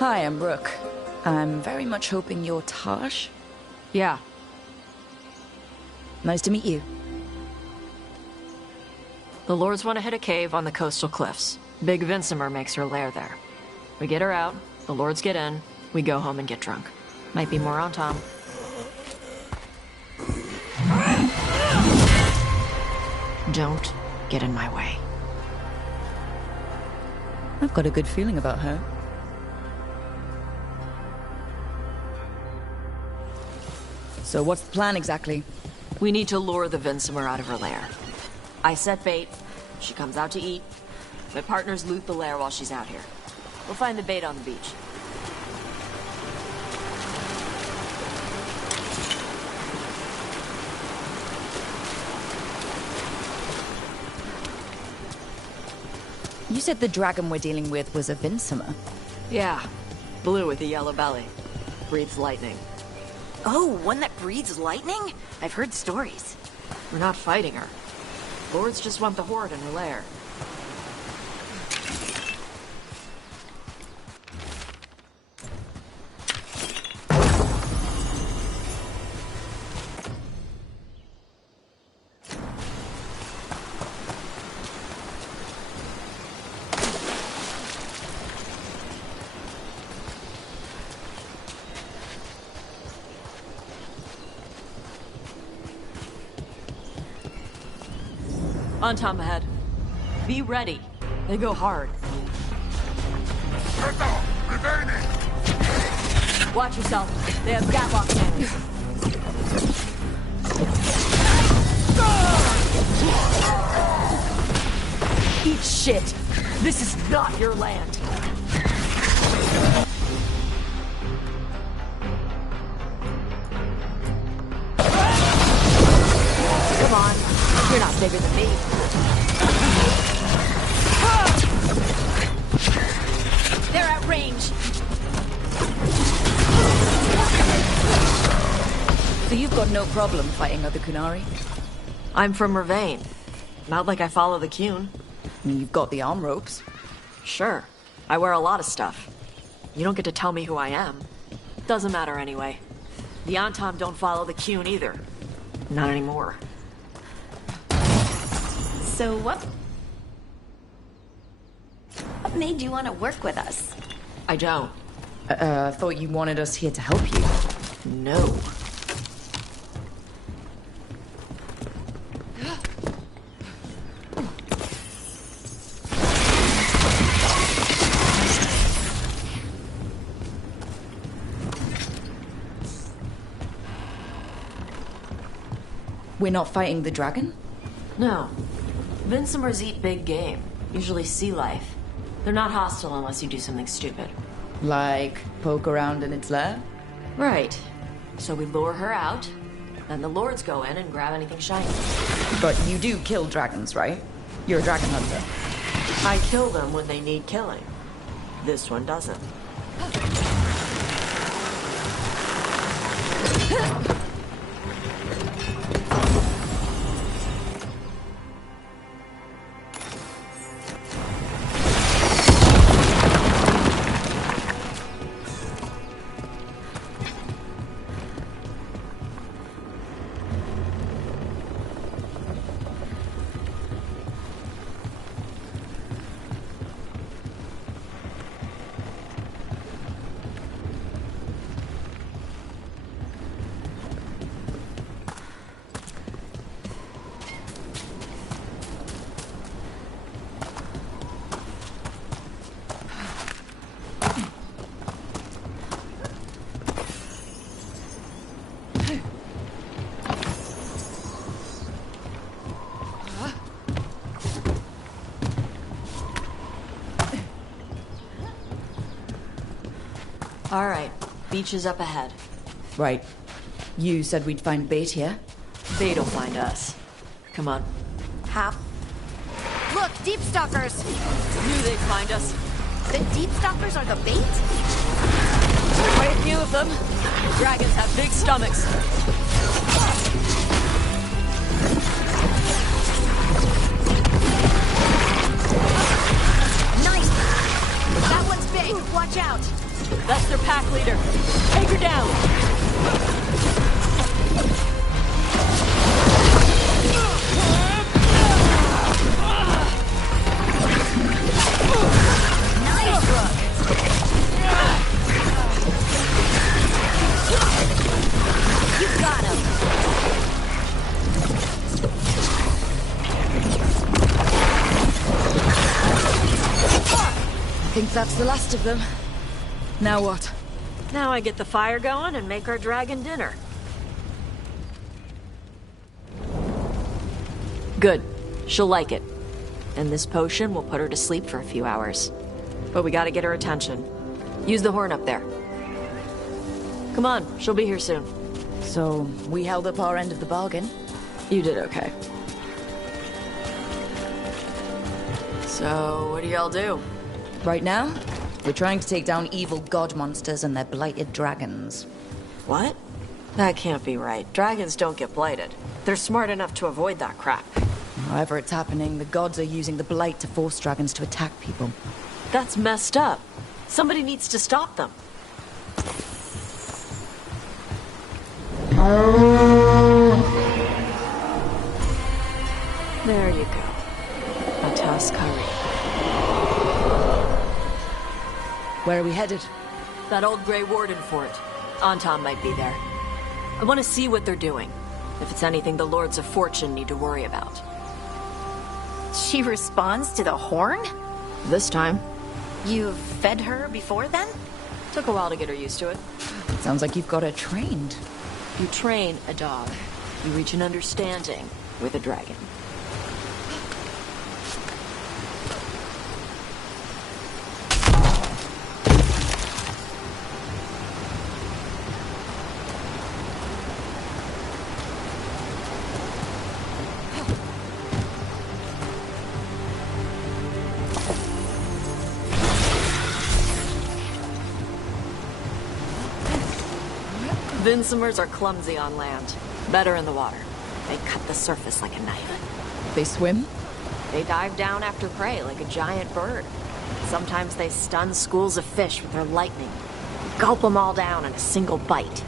Hi, I'm Rook. I'm very much hoping you're Taj. Yeah. Nice to meet you. The Lords want to hit a cave on the coastal cliffs. Big Vinsimer makes her lair there. We get her out, the Lords get in, we go home and get drunk. Might be more on Tom. Don't get in my way. I've got a good feeling about her. So what's the plan exactly? We need to lure the Vinsimer out of her lair. I set bait, she comes out to eat. My partners loot the lair while she's out here. We'll find the bait on the beach. You said the dragon we're dealing with was a Vinsimer. Yeah, blue with a yellow belly. Breathes lightning. Oh, one that breathes lightning? I've heard stories. We're not fighting her. Lords just want the Horde in her lair. On Tom ahead. Be ready. They go hard. Watch yourself. They have Gatlock cannons. Eat shit. This is not your land. Come on. You're not bigger than me. They're at range. So you've got no problem fighting other Kunari? I'm from Mervain. Not like I follow the Qun. I mean, you've got the arm ropes. Sure. I wear a lot of stuff. You don't get to tell me who I am. Doesn't matter anyway. The Antom don't follow the Qun either. Not anymore. So what made you want to work with us? I don't. I thought you wanted us here to help you. No. We're not fighting the dragon? No. Vinsimers eat big game, usually sea life. They're not hostile unless you do something stupid. Like poke around in its lair? Right. So we lure her out, then the Lords go in and grab anything shiny. But you do kill dragons, right? You're a dragon hunter. I kill them when they need killing. This one doesn't. All right, beach is up ahead. Right. You said we'd find bait here? Bait'll find us. Come on. Hap. Look, deep stalkers. Knew they'd find us. The deep stalkers are the bait? Quite a few of them. Dragons have big stomachs. Nice. That one's big. Watch out. think that's the last of them. Now what? Now I get the fire going and make our dragon dinner. Good. She'll like it. And this potion will put her to sleep for a few hours. But we gotta get her attention. Use the horn up there. Come on, she'll be here soon. So, we held up our end of the bargain. You did okay. So, what do y'all do? Right now, we're trying to take down evil god monsters and their blighted dragons. What? That can't be right. Dragons don't get blighted. They're smart enough to avoid that crap. However it's happening, the gods are using the blight to force dragons to attack people. That's messed up. Somebody needs to stop them. There you go. Atas Kari. Where are we headed? That old Grey Warden fort. Anton might be there. I want to see what they're doing. If it's anything the Lords of Fortune need to worry about. She responds to the horn? This time. You've fed her before then? Took a while to get her used to it. Sounds like you've got her trained. You train a dog. You reach an understanding with a dragon. Vinsomers are clumsy on land. Better in the water. They cut the surface like a knife. They swim? They dive down after prey like a giant bird. Sometimes they stun schools of fish with their lightning. Gulp them all down in a single bite.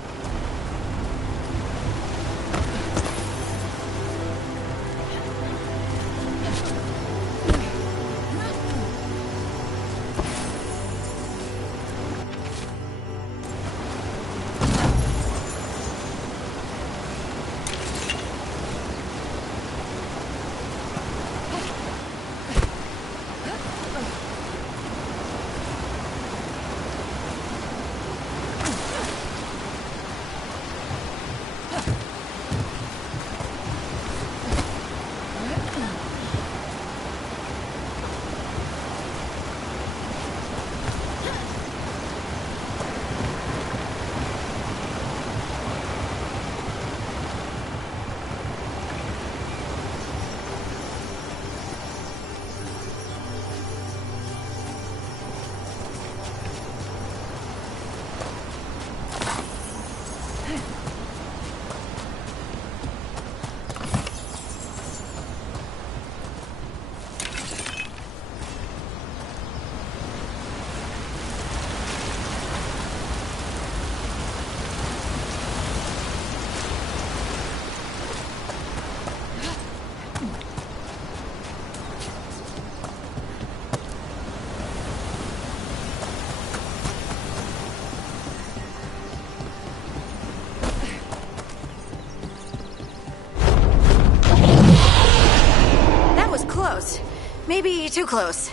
Maybe too close.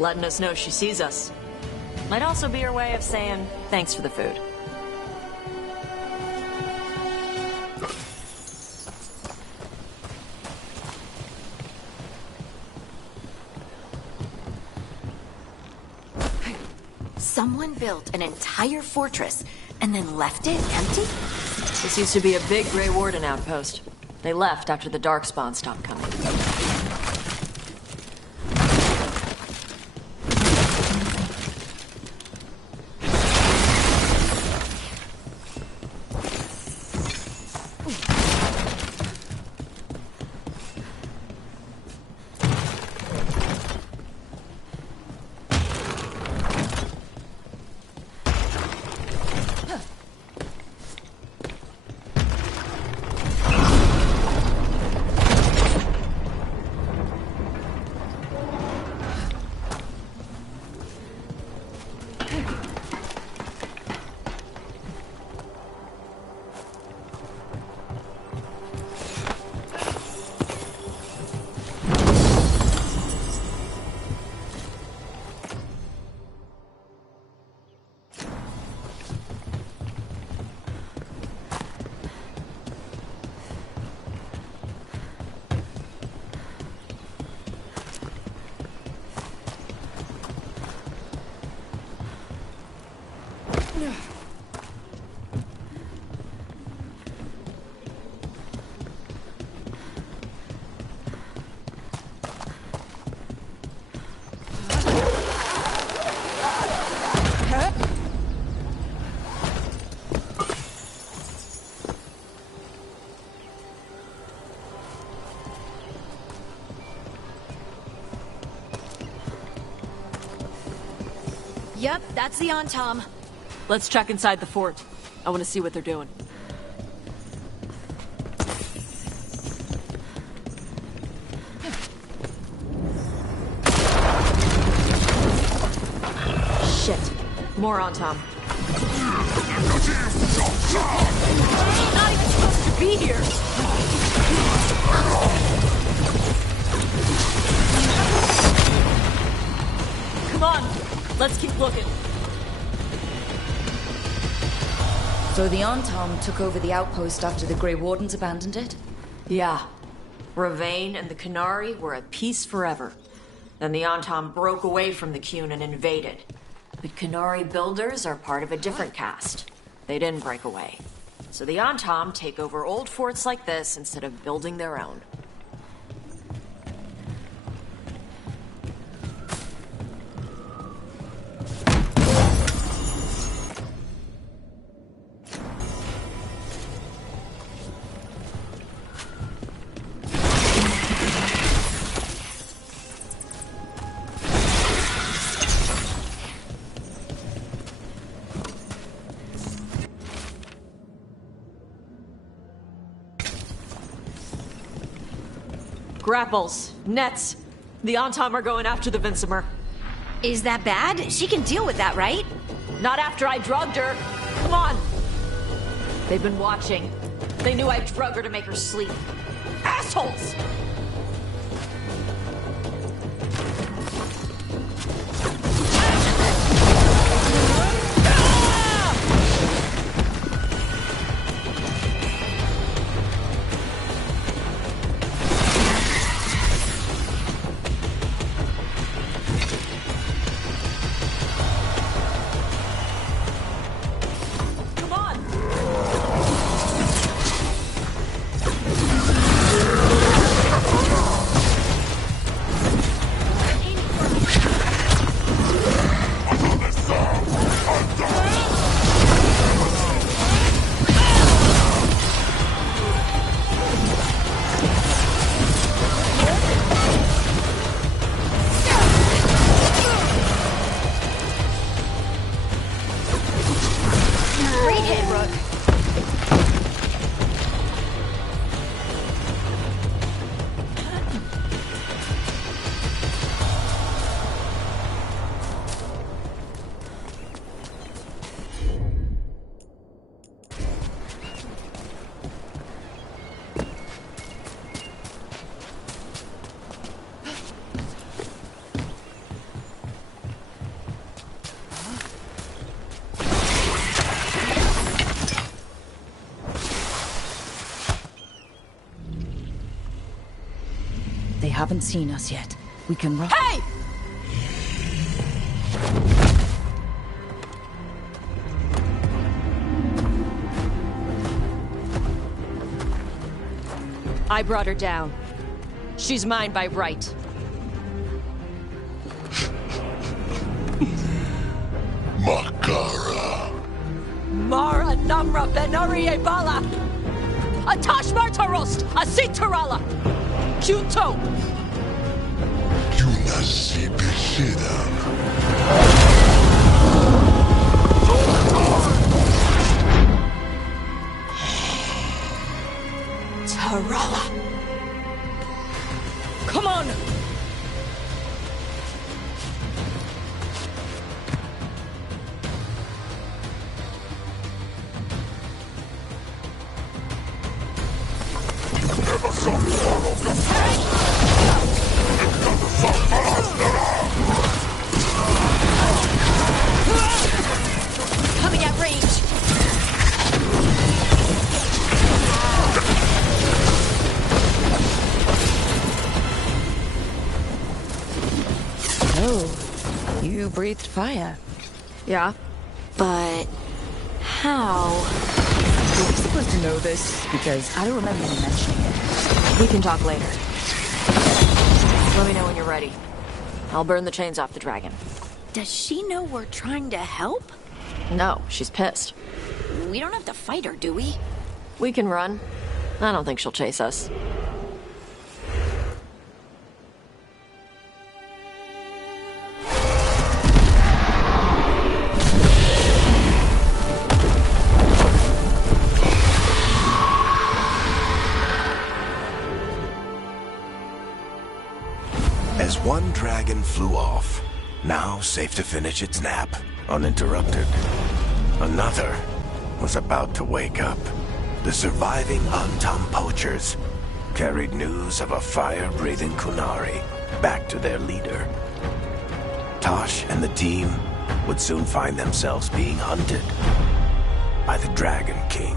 Letting us know she sees us. Might also be her way of saying thanks for the food. Someone built an entire fortress and then left it empty? This used to be a big Grey Warden outpost. They left after the Darkspawn stopped coming. Yep, that's the Antom. Let's check inside the fort. I want to see what they're doing. Shit. More Antom. Not even supposed to be here! Come on, let's keep looking. So the Antom took over the outpost after the Grey Wardens abandoned it? Yeah. Ravain and the Qunari were at peace forever. Then the Antom broke away from the Qun and invaded. But Qunari builders are part of a different caste. They didn't break away. So the Antom take over old forts like this instead of building their own. Grapples, nets. The Antom are going after the Vinsimer. Is that bad? She can deal with that, right? Not after I drugged her. Come on. They've been watching. They knew I drug her to make her sleep. Assholes! They haven't seen us yet. We can run. Hey! I brought her down. She's mine by right. Makara. Mara Namra Benari Bala! Atash Martarost! Asit Tarala! Kyuto! Yunasi Bishida. Tarala! Come on! Coming at range. Oh, you breathed fire. Yeah? But how? You're supposed to know this because I don't remember you mentioning it. We can talk later. Let me know when you're ready. I'll burn the chains off the dragon. Does she know we're trying to help? No, she's pissed. We don't have to fight her, do we? We can run. I don't think she'll chase us. As one dragon flew off, now safe to finish its nap, uninterrupted, another was about to wake up. The surviving Antam poachers carried news of a fire-breathing Kunari back to their leader. Tosh and the team would soon find themselves being hunted by the Dragon King.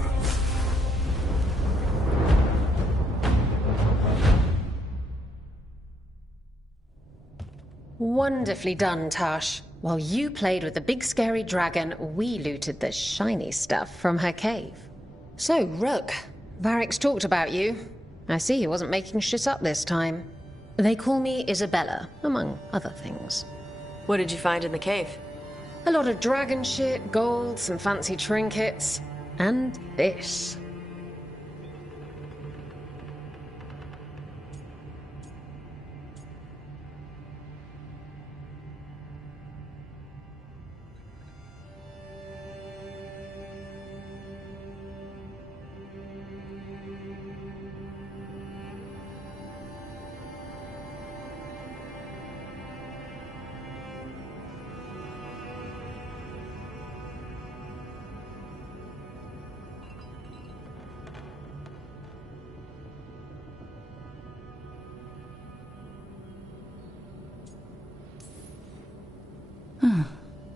Wonderfully done, Tosh. While you played with the big scary dragon, we looted the shiny stuff from her cave. So, Rook, Varric's talked about you. I see he wasn't making shit up this time. They call me Isabella, among other things. What did you find in the cave? A lot of dragon shit, gold, some fancy trinkets, and this.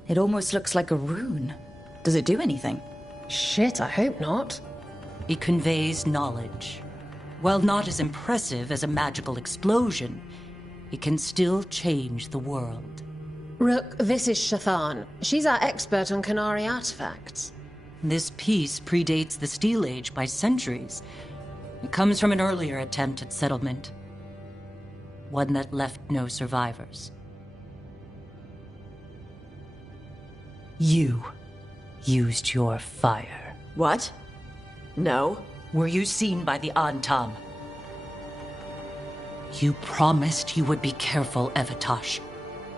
It almost looks like a rune. Does it do anything? Shit, I hope not. It conveys knowledge. While not as impressive as a magical explosion, it can still change the world. Rook, this is Shathan. She's our expert on Kunari artifacts. This piece predates the Steel Age by centuries. It comes from an earlier attempt at settlement. One that left no survivors. You used your fire. What? No. Were you seen by the Antam? You promised you would be careful, Evatosh.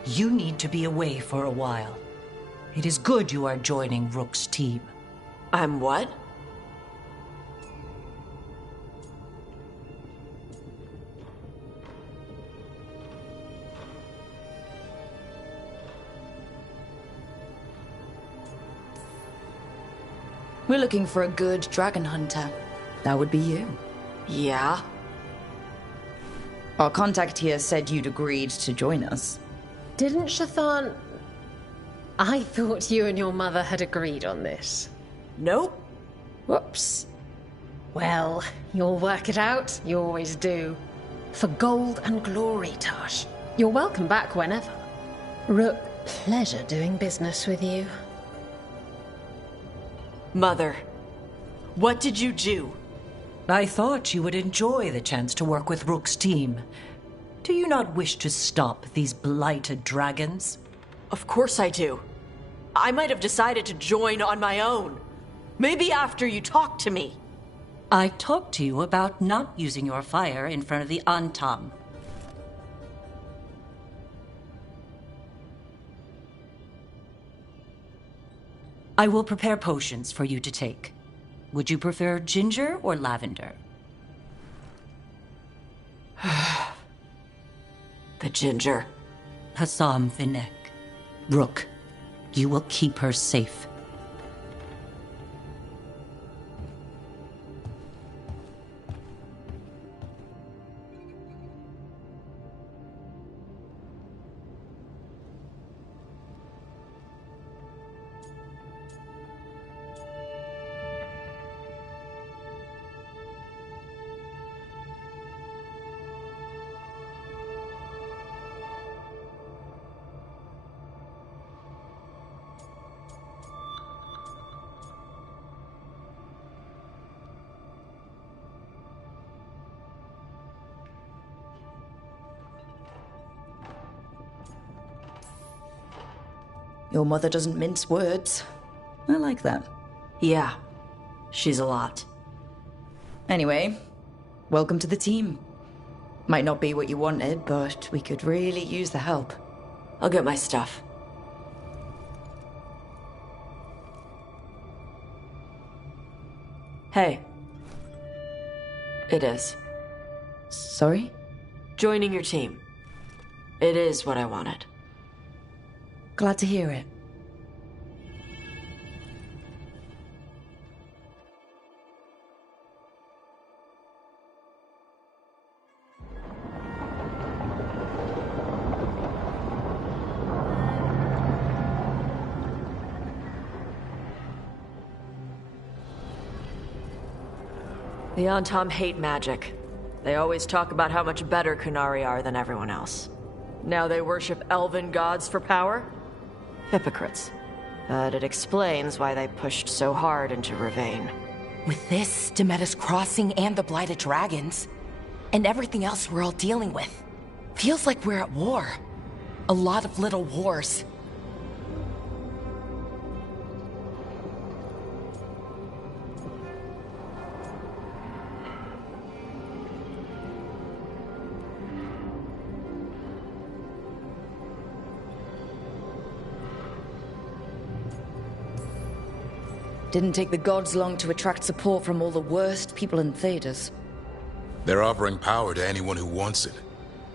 You need to be away for a while. It is good you are joining Rook's team. I'm what? We're looking for a good dragon hunter. That would be you. Yeah? Our contact here said you'd agreed to join us. Didn't Shathan... I thought you and your mother had agreed on this. Nope. Whoops. Well, you'll work it out. You always do. For gold and glory, Tosh. You're welcome back whenever. Rook, pleasure doing business with you. Mother, what did you do? I thought you would enjoy the chance to work with Rook's team. Do you not wish to stop these blighted dragons? Of course I do. I might have decided to join on my own. Maybe after you talked to me. I talked to you about not using your fire in front of the Antam. I will prepare potions for you to take. Would you prefer ginger or lavender? The ginger. Hassam Vinek. Rook, you will keep her safe. Your mother doesn't mince words. I like that. Yeah, she's a lot. Anyway, welcome to the team. Might not be what you wanted, but we could really use the help. I'll get my stuff. Hey. It is. Sorry? Joining your team. It is what I wanted. Glad to hear it. The Antam hate magic. They always talk about how much better Qunari are than everyone else. Now they worship elven gods for power? Hypocrites. But it explains why they pushed so hard into Rivain. With this, Demeter's Crossing and the Blighted Dragons, and everything else we're all dealing with, feels like we're at war. A lot of little wars. Didn't take the gods long to attract support from all the worst people in Thedas. They're offering power to anyone who wants it.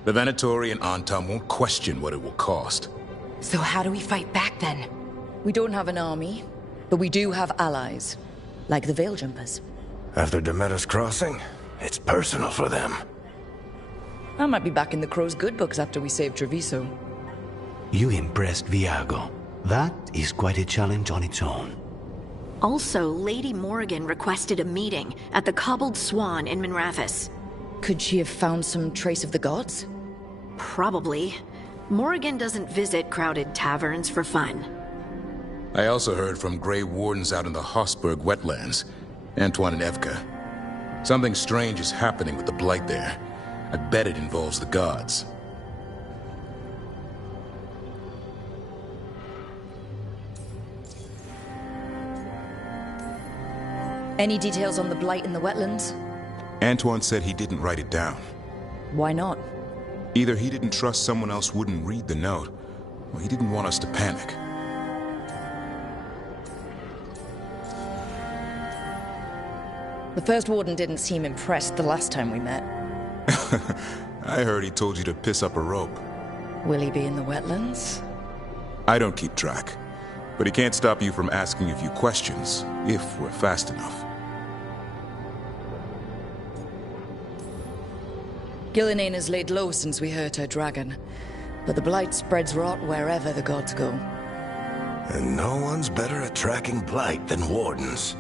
The Venatori and Antam won't question what it will cost. So how do we fight back then? We don't have an army, but we do have allies. Like the Veil Jumpers. After Demeter's Crossing, it's personal for them. I might be back in the Crow's good books after we save Treviso. You impressed Viago. That is quite a challenge on its own. Also, Lady Morrigan requested a meeting at the Cobbled Swan in Minrathous. Could she have found some trace of the gods? Probably. Morrigan doesn't visit crowded taverns for fun. I also heard from Grey Wardens out in the Hossberg wetlands, Antoine and Evka. Something strange is happening with the Blight there. I bet it involves the gods. Any details on the Blight in the wetlands? Antoine said he didn't write it down. Why not? Either he didn't trust someone else wouldn't read the note, or he didn't want us to panic. The First Warden didn't seem impressed the last time we met. I heard he told you to piss up a rope. Will he be in the wetlands? I don't keep track, but he can't stop you from asking a few questions, if we're fast enough. Gillenane has laid low since we hurt her dragon, but the Blight spreads rot wherever the gods go. And no one's better at tracking Blight than Wardens.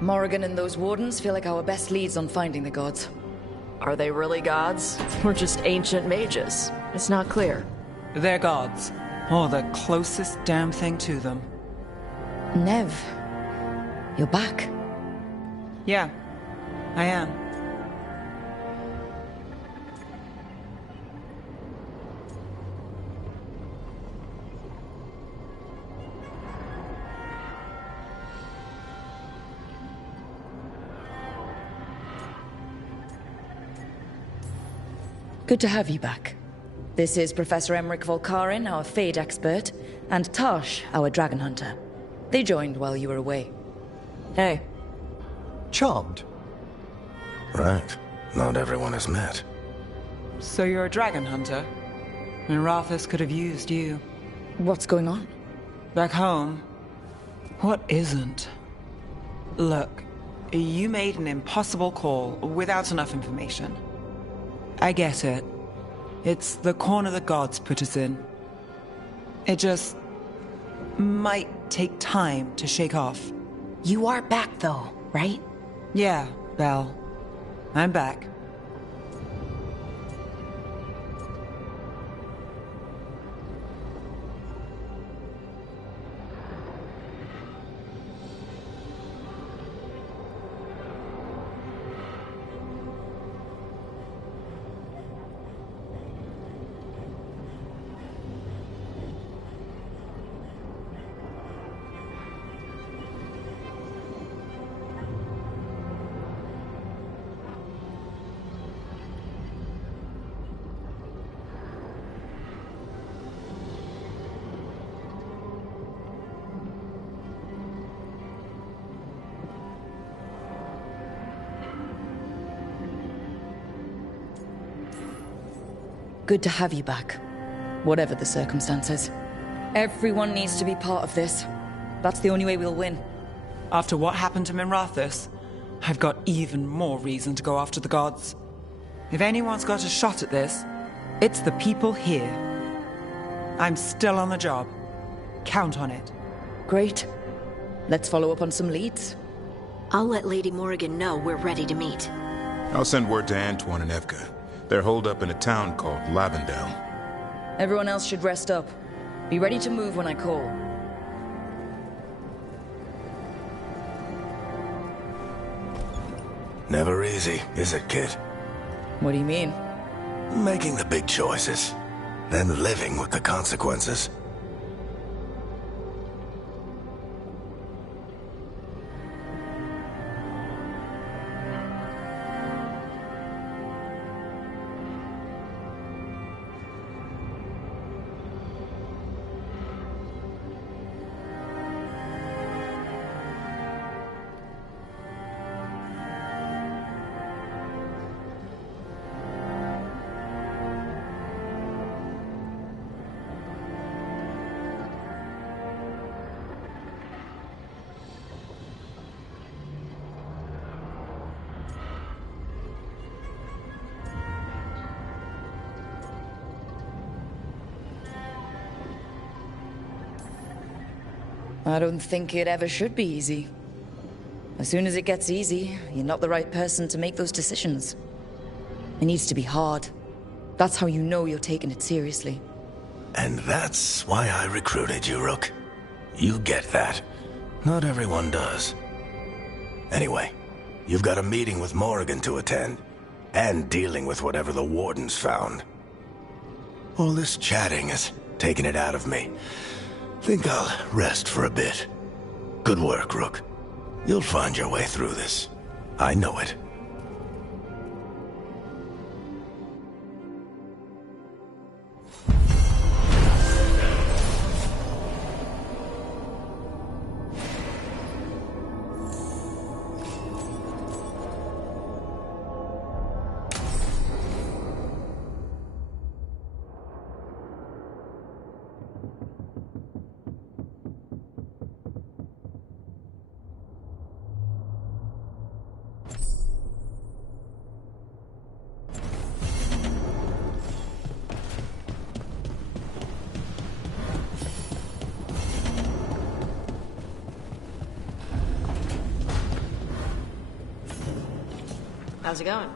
Morrigan and those Wardens feel like our best leads on finding the gods. Are they really gods? Or just ancient mages? It's not clear. They're gods. Or the closest damn thing to them. Nev, you're back. Yeah, I am. Good to have you back. This is Professor Emmerich Volkarin, our Fade expert, and Tosh, our Dragon Hunter. They joined while you were away. Hey. Charmed. Right. Not everyone has met. So you're a dragon hunter? And Rathus could have used you. What's going on? Back home, what isn't? Look, you made an impossible call without enough information. I get it. It's the corner the gods put us in. It just might take time to shake off. You are back though, right? Yeah, Belle. I'm back. Good to have you back, whatever the circumstances. Everyone needs to be part of this. That's the only way we'll win. After what happened to Minrathous, I've got even more reason to go after the gods. If anyone's got a shot at this, it's the people here. I'm still on the job. Count on it. Great. Let's follow up on some leads. I'll let Lady Morrigan know we're ready to meet. I'll send word to Antoine and Evka. They're holed up in a town called Lavendel. Everyone else should rest up. Be ready to move when I call. Never easy, is it, kid? What do you mean? Making the big choices, then living with the consequences. I don't think it ever should be easy. As soon as it gets easy, you're not the right person to make those decisions. It needs to be hard. That's how you know you're taking it seriously. And that's why I recruited you, Rook. You get that. Not everyone does. Anyway, you've got a meeting with Morrigan to attend, and dealing with whatever the Wardens found. All this chatting is taking it out of me. Think I'll rest for a bit. Good work, Rook. You'll find your way through this. I know it. How's it going?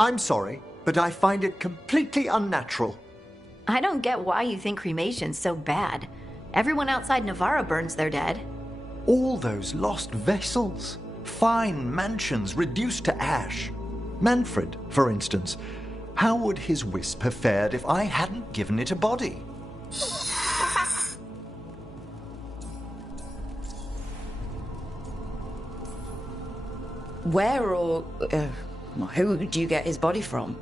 I'm sorry, but I find it completely unnatural. I don't get why you think cremation's so bad. Everyone outside Navarra burns their dead. All those lost vessels, fine mansions reduced to ash. Manfred, for instance, how would his wisp have fared if I hadn't given it a body? Where or who do you get his body from?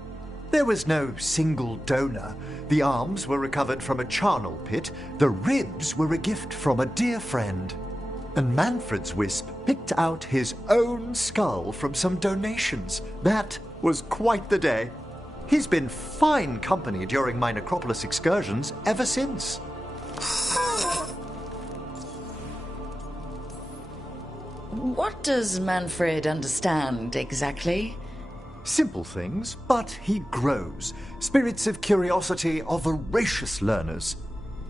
There was no single donor. The arms were recovered from a charnel pit. The ribs were a gift from a dear friend. And Manfred's wisp picked out his own skull from some donations. That was quite the day. He's been fine company during my Necropolis excursions ever since. What does Manfred understand exactly? Simple things, but he grows. Spirits of curiosity are voracious learners.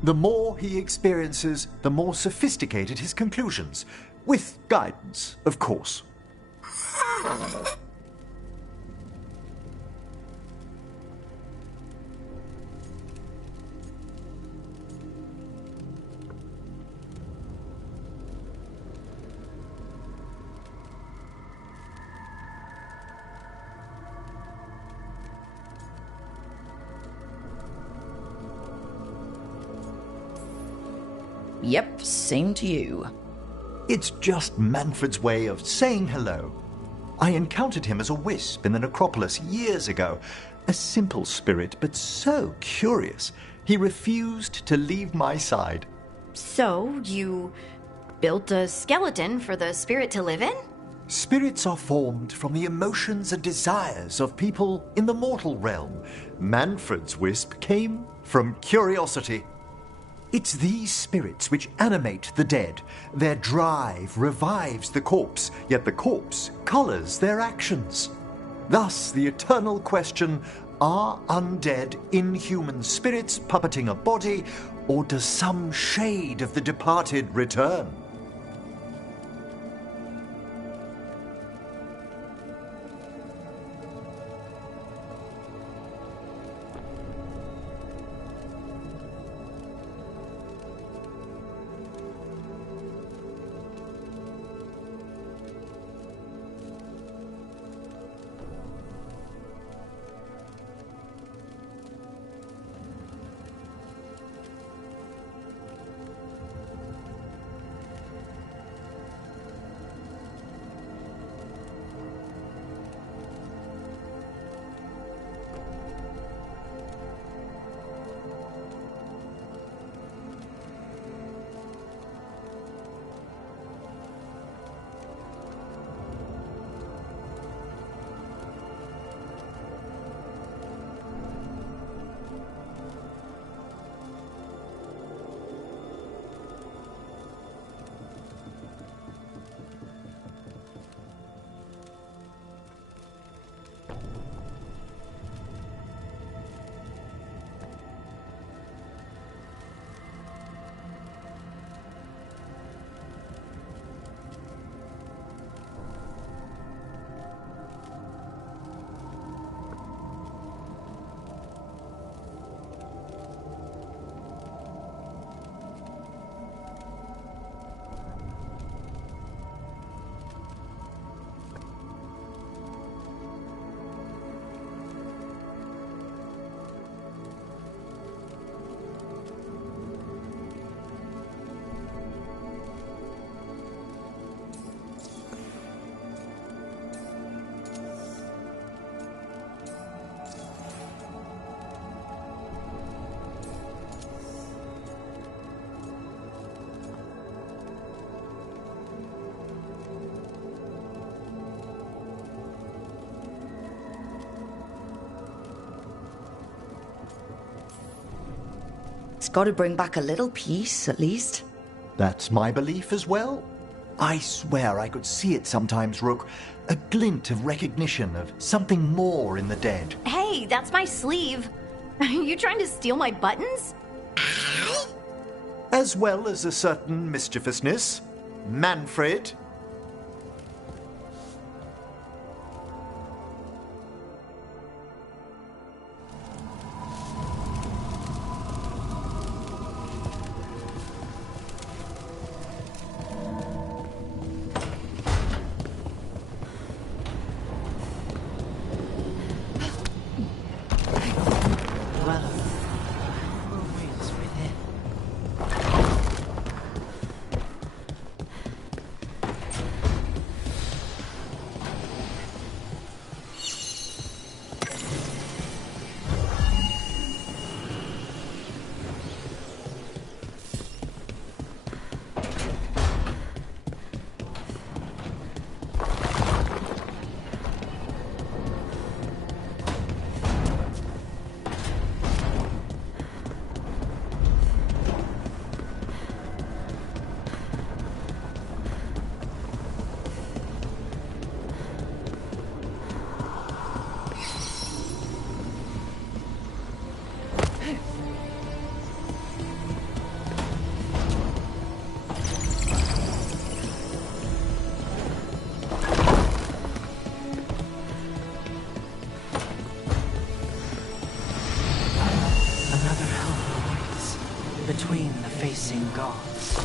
The more he experiences, the more sophisticated his conclusions. With guidance, of course. Yep, same to you. It's just Manfred's way of saying hello. I encountered him as a wisp in the Necropolis years ago. A simple spirit, but so curious. He refused to leave my side. So, you built a skeleton for the spirit to live in? Spirits are formed from the emotions and desires of people in the mortal realm. Manfred's wisp came from curiosity. It's these spirits which animate the dead. Their drive revives the corpse, yet the corpse colors their actions. Thus, the eternal question, are undead, inhuman spirits puppeting a body, or does some shade of the departed return? It's got to bring back a little peace, at least. That's my belief as well. I swear I could see it sometimes, Rook. A glint of recognition of something more in the dead. Hey, that's my sleeve. Are you trying to steal my buttons? As well as a certain mischievousness. Manfred. between the facing gods.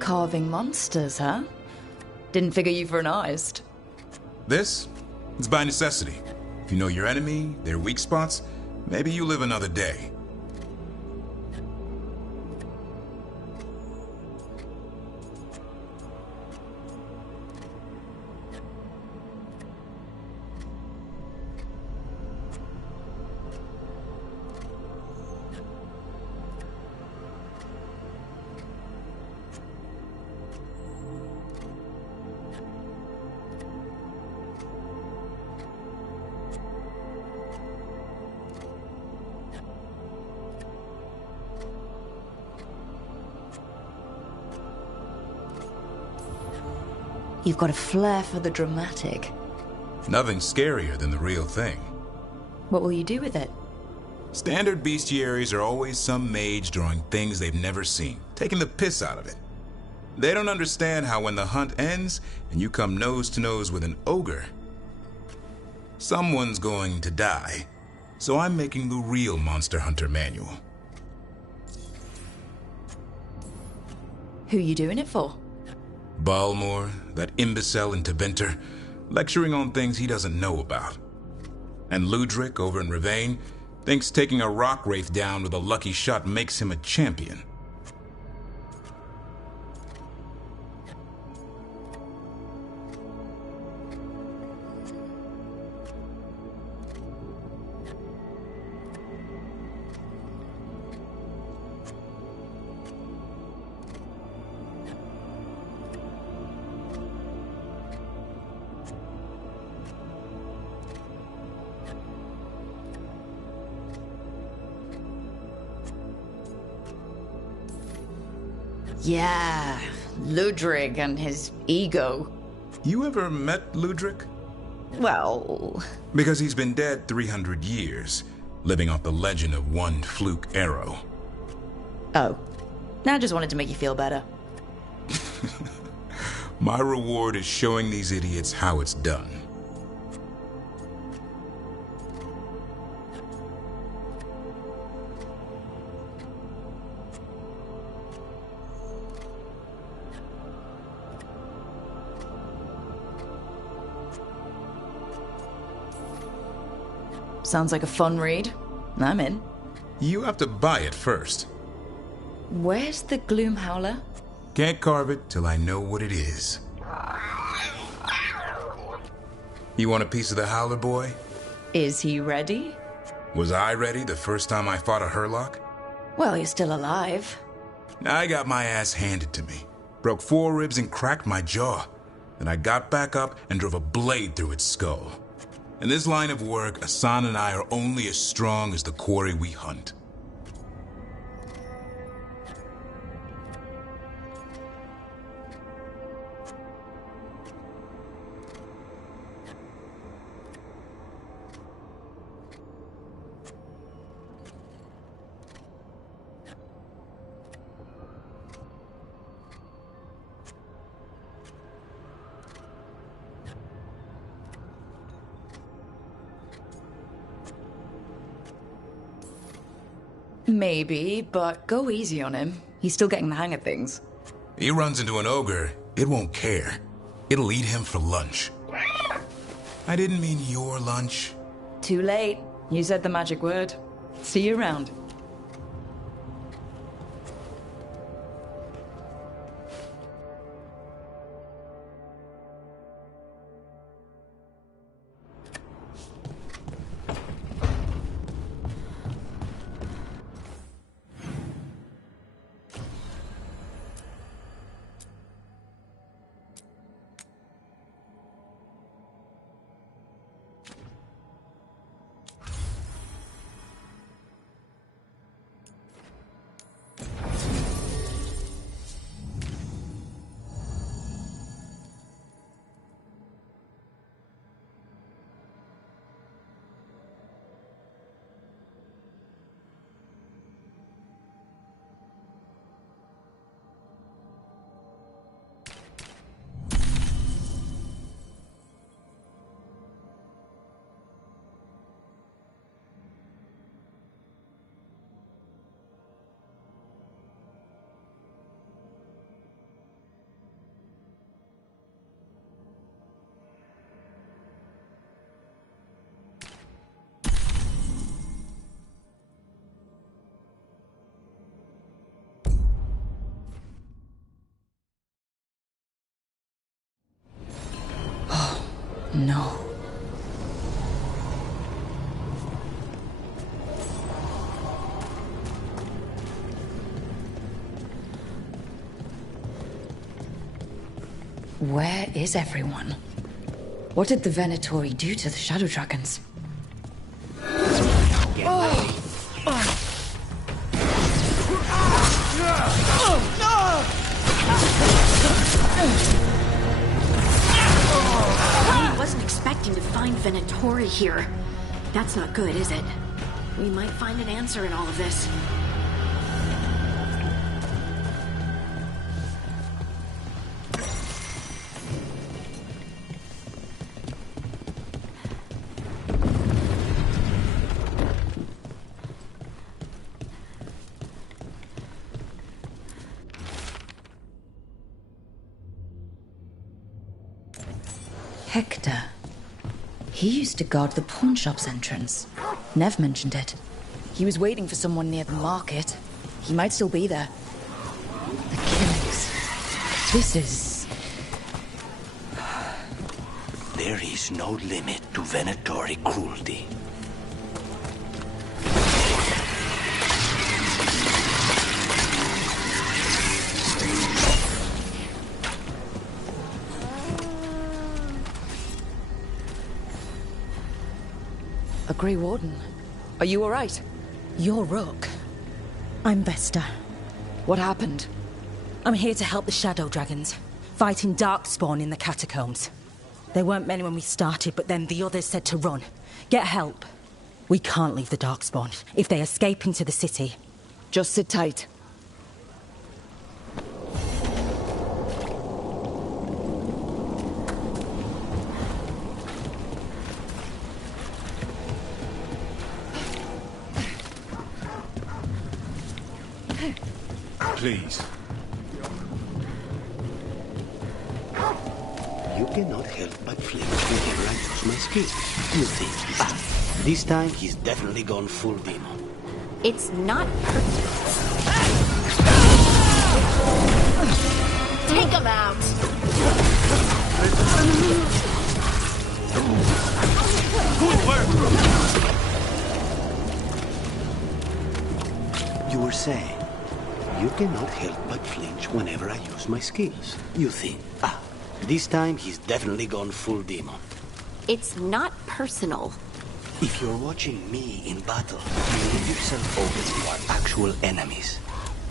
Carving monsters, huh? Didn't figure you for an artist. This? It's by necessity. If you know your enemy, their weak spots, maybe you live another day. You've got a flair for the dramatic. Nothing scarier than the real thing. What will you do with it? Standard bestiaries are always some mage drawing things they've never seen, taking the piss out of it. They don't understand how when the hunt ends and you come nose to nose with an ogre, someone's going to die. So I'm making the real Monster Hunter manual. Who you doing it for? Balmor, that imbecile in Tevinter, lecturing on things he doesn't know about. And Ludric over in Rivain thinks taking a rock wraith down with a lucky shot makes him a champion. Yeah, Ludrig and his ego. You ever met Ludric? Well... Because he's been dead 300 years, living off the legend of one fluke arrow. Oh. I just wanted to make you feel better. My reward is showing these idiots how it's done. Sounds like a fun read. I'm in. You have to buy it first. Where's the Gloom Howler? Can't carve it till I know what it is. You want a piece of the Howler, boy? Is he ready? Was I ready the first time I fought a Hurlock? Well, you're still alive. I got my ass handed to me. Broke 4 ribs and cracked my jaw. Then I got back up and drove a blade through its skull. In this line of work, Asan and I are only as strong as the quarry we hunt. Maybe, but go easy on him. He's still getting the hang of things. He runs into an ogre, it won't care. It'll eat him for lunch. I didn't mean your lunch. Too late. You said the magic word. See you around. No. Where is everyone? What did the Venatori do to the Shadow Dragons? I wasn't expecting to find Venatori here. That's not good, is it? We might find an answer in all of this. Hector. He used to guard the pawn shop's entrance. Nev mentioned it. He was waiting for someone near the market. He might still be there. The killings. This is... There is no limit to Venatori cruelty. A Grey Warden. Are you alright? You're Rook. I'm Vesta. What happened? I'm here to help the Shadow Dragons, fighting Darkspawn in the catacombs. There weren't many when we started, but then the others said to run. Get help. We can't leave the Darkspawn. If they escape into the city... Just sit tight. Please. You cannot help but flinch whenever I use my skills. You think, this time he's definitely gone full demon. It's not Take him out! You were saying, you cannot help but flinch whenever I use my skills. You think, this time he's definitely gone full demon. It's not personal. If you're watching me in battle, you leave yourself open to our actual enemies.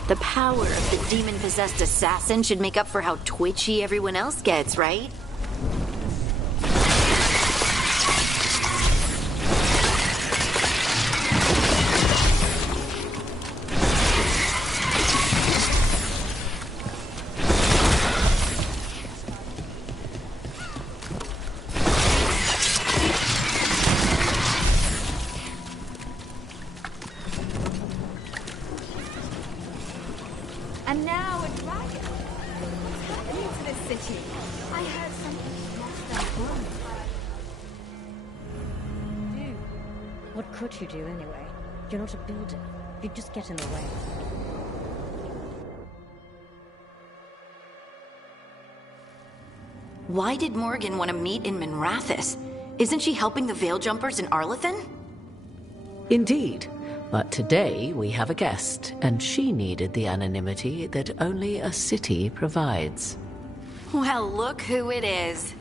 The power of the demon-possessed assassin should make up for how twitchy everyone else gets, right? And now a dragon. What's happening to this city? I heard something lost their home. What could you do anyway? You're not a builder. You'd just get in the way. Why did Morgan want to meet in Minrathous? Isn't she helping the Veil Jumpers in Arlathan? Indeed. But today we have a guest, and she needed the anonymity that only a city provides. Well, look who it is.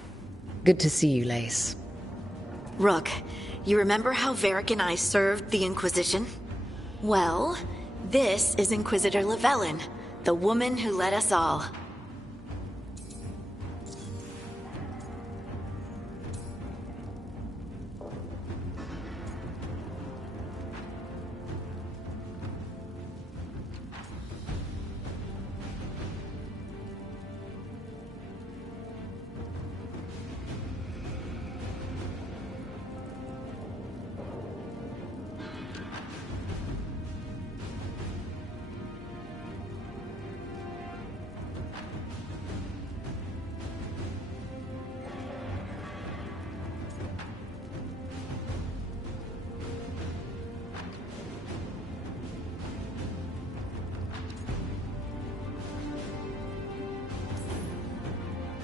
Good to see you, Lace. Rook, you remember how Varric and I served the Inquisition? Well, this is Inquisitor Llewellyn, the woman who led us all.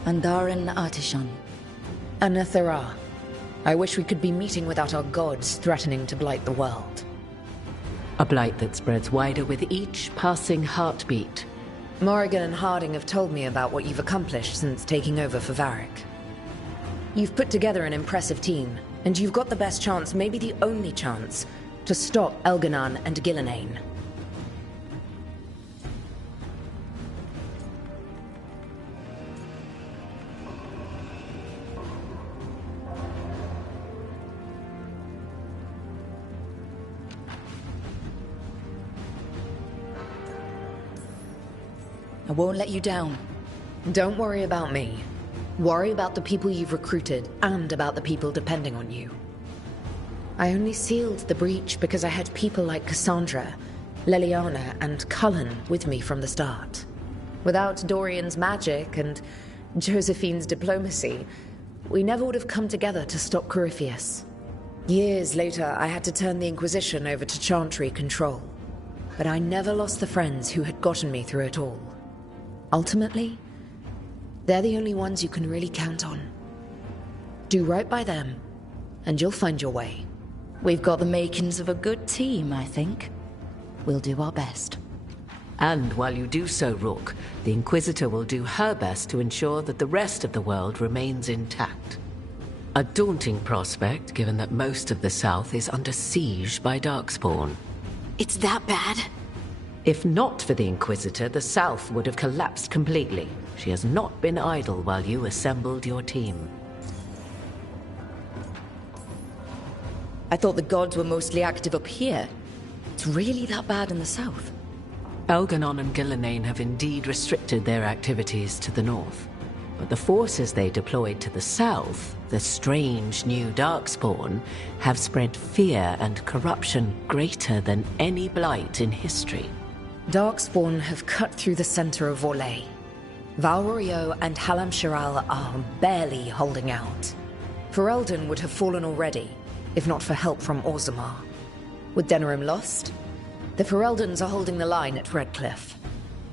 Andaran Artishan. Anathara. I wish we could be meeting without our gods threatening to blight the world. A blight that spreads wider with each passing heartbeat. Morrigan and Harding have told me about what you've accomplished since taking over for Varric. You've put together an impressive team, and you've got the best chance, maybe the only chance, to stop Elganon and Gillenane. I won't let you down. Don't worry about me. Worry about the people you've recruited, and about the people depending on you. I only sealed the breach because I had people like Cassandra, Leliana, and Cullen with me from the start. Without Dorian's magic and Josephine's diplomacy, we never would have come together to stop Corypheus. Years later, I had to turn the Inquisition over to Chantry control. But I never lost the friends who had gotten me through it all. Ultimately, they're the only ones you can really count on. Do right by them, and you'll find your way. We've got the makings of a good team, I think. We'll do our best. And while you do so, Rook, the Inquisitor will do her best to ensure that the rest of the world remains intact. A daunting prospect, given that most of the South is under siege by Darkspawn. It's that bad? If not for the Inquisitor, the South would have collapsed completely. She has not been idle while you assembled your team. I thought the gods were mostly active up here. It's really that bad in the south? Elganon and Gillenane have indeed restricted their activities to the north. But the forces they deployed to the south, the strange new Darkspawn, have spread fear and corruption greater than any blight in history. Darkspawn have cut through the center of Orlais. Val Royeaux and Halam Shiral are barely holding out. Ferelden would have fallen already, if not for help from Orzammar. With Denerim lost, the Fereldans are holding the line at Redcliffe.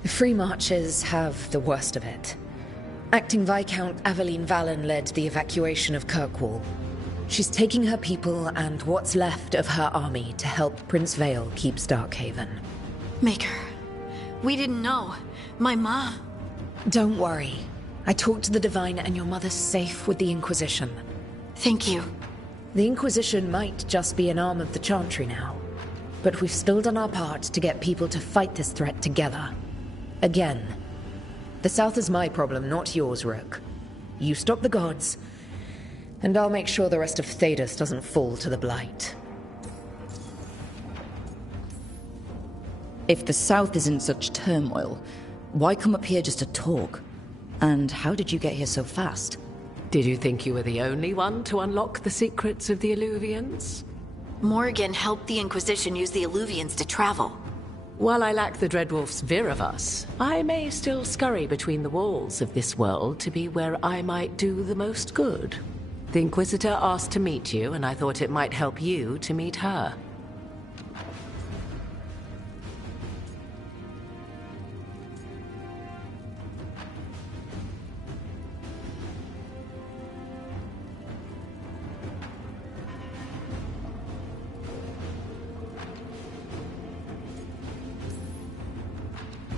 The Free Marchers have the worst of it. Acting Viscount Aveline Valen led the evacuation of Kirkwall. She's taking her people and what's left of her army to help Prince Vale keep Starkhaven. Maker, we didn't know. My ma... Don't worry. I talked to the Divine and your mother's safe with the Inquisition. Thank you. The Inquisition might just be an arm of the Chantry now, but we've still done our part to get people to fight this threat together. Again. The South is my problem, not yours, Rook. You stop the gods, and I'll make sure the rest of Thedas doesn't fall to the Blight. If the South is in such turmoil, why come up here just to talk? And how did you get here so fast? Did you think you were the only one to unlock the secrets of the Illuvians? Morgan helped the Inquisition use the Illuvians to travel. While I lack the Dreadwolf's Viravus, I may still scurry between the walls of this world to be where I might do the most good. The Inquisitor asked to meet you, and I thought it might help you to meet her.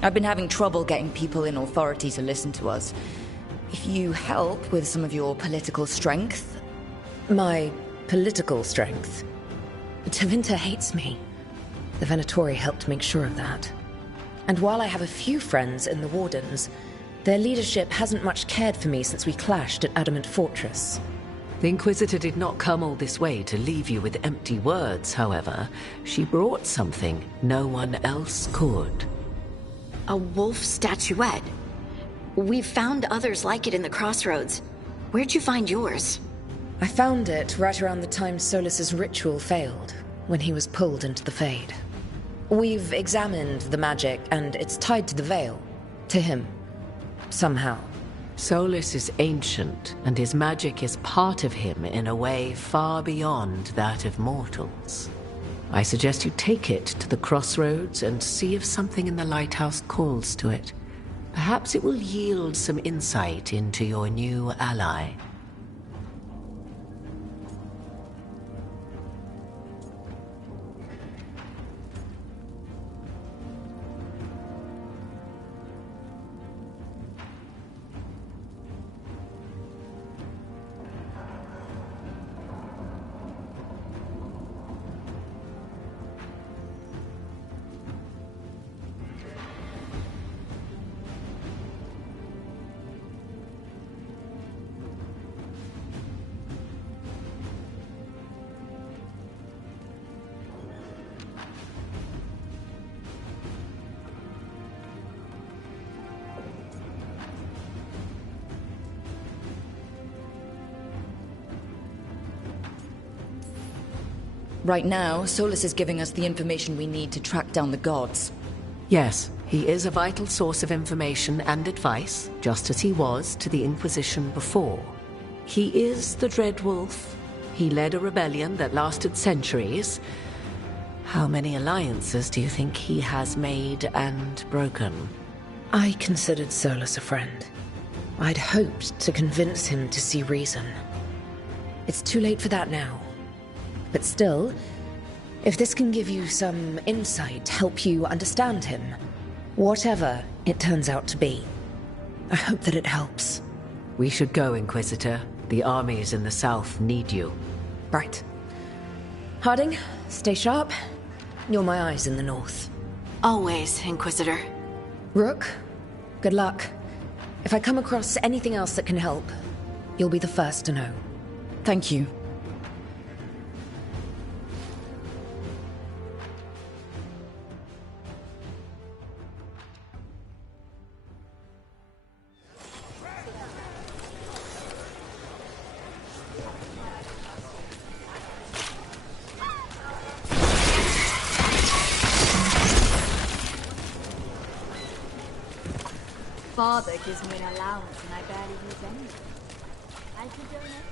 I've been having trouble getting people in authority to listen to us. If you help with some of your political strength... My political strength? Tevinter hates me. The Venatori helped make sure of that. And while I have a few friends in the Wardens, their leadership hasn't much cared for me since we clashed at Adamant Fortress. The Inquisitor did not come all this way to leave you with empty words, however. She brought something no one else could. A wolf statuette? We've found others like it in the crossroads. Where'd you find yours? I found it right around the time Solus's ritual failed, when he was pulled into the Fade. We've examined the magic, and it's tied to the Veil. To him. Somehow. Solus is ancient, and his magic is part of him in a way far beyond that of mortals. I suggest you take it to the crossroads and see if something in the lighthouse calls to it. Perhaps it will yield some insight into your new ally. Right now, Solus is giving us the information we need to track down the gods. Yes, he is a vital source of information and advice, just as he was to the Inquisition before. He is the Dreadwolf. He led a rebellion that lasted centuries. How many alliances do you think he has made and broken? I considered Solus a friend. I'd hoped to convince him to see reason. It's too late for that now. But still, if this can give you some insight, help you understand him, whatever it turns out to be, I hope that it helps. We should go, Inquisitor. The armies in the south need you. Right. Harding, stay sharp. You're my eyes in the north. Always, Inquisitor. Rook, good luck. If I come across anything else that can help, you'll be the first to know. Thank you. Father gives me an allowance and I barely use any. I could donate.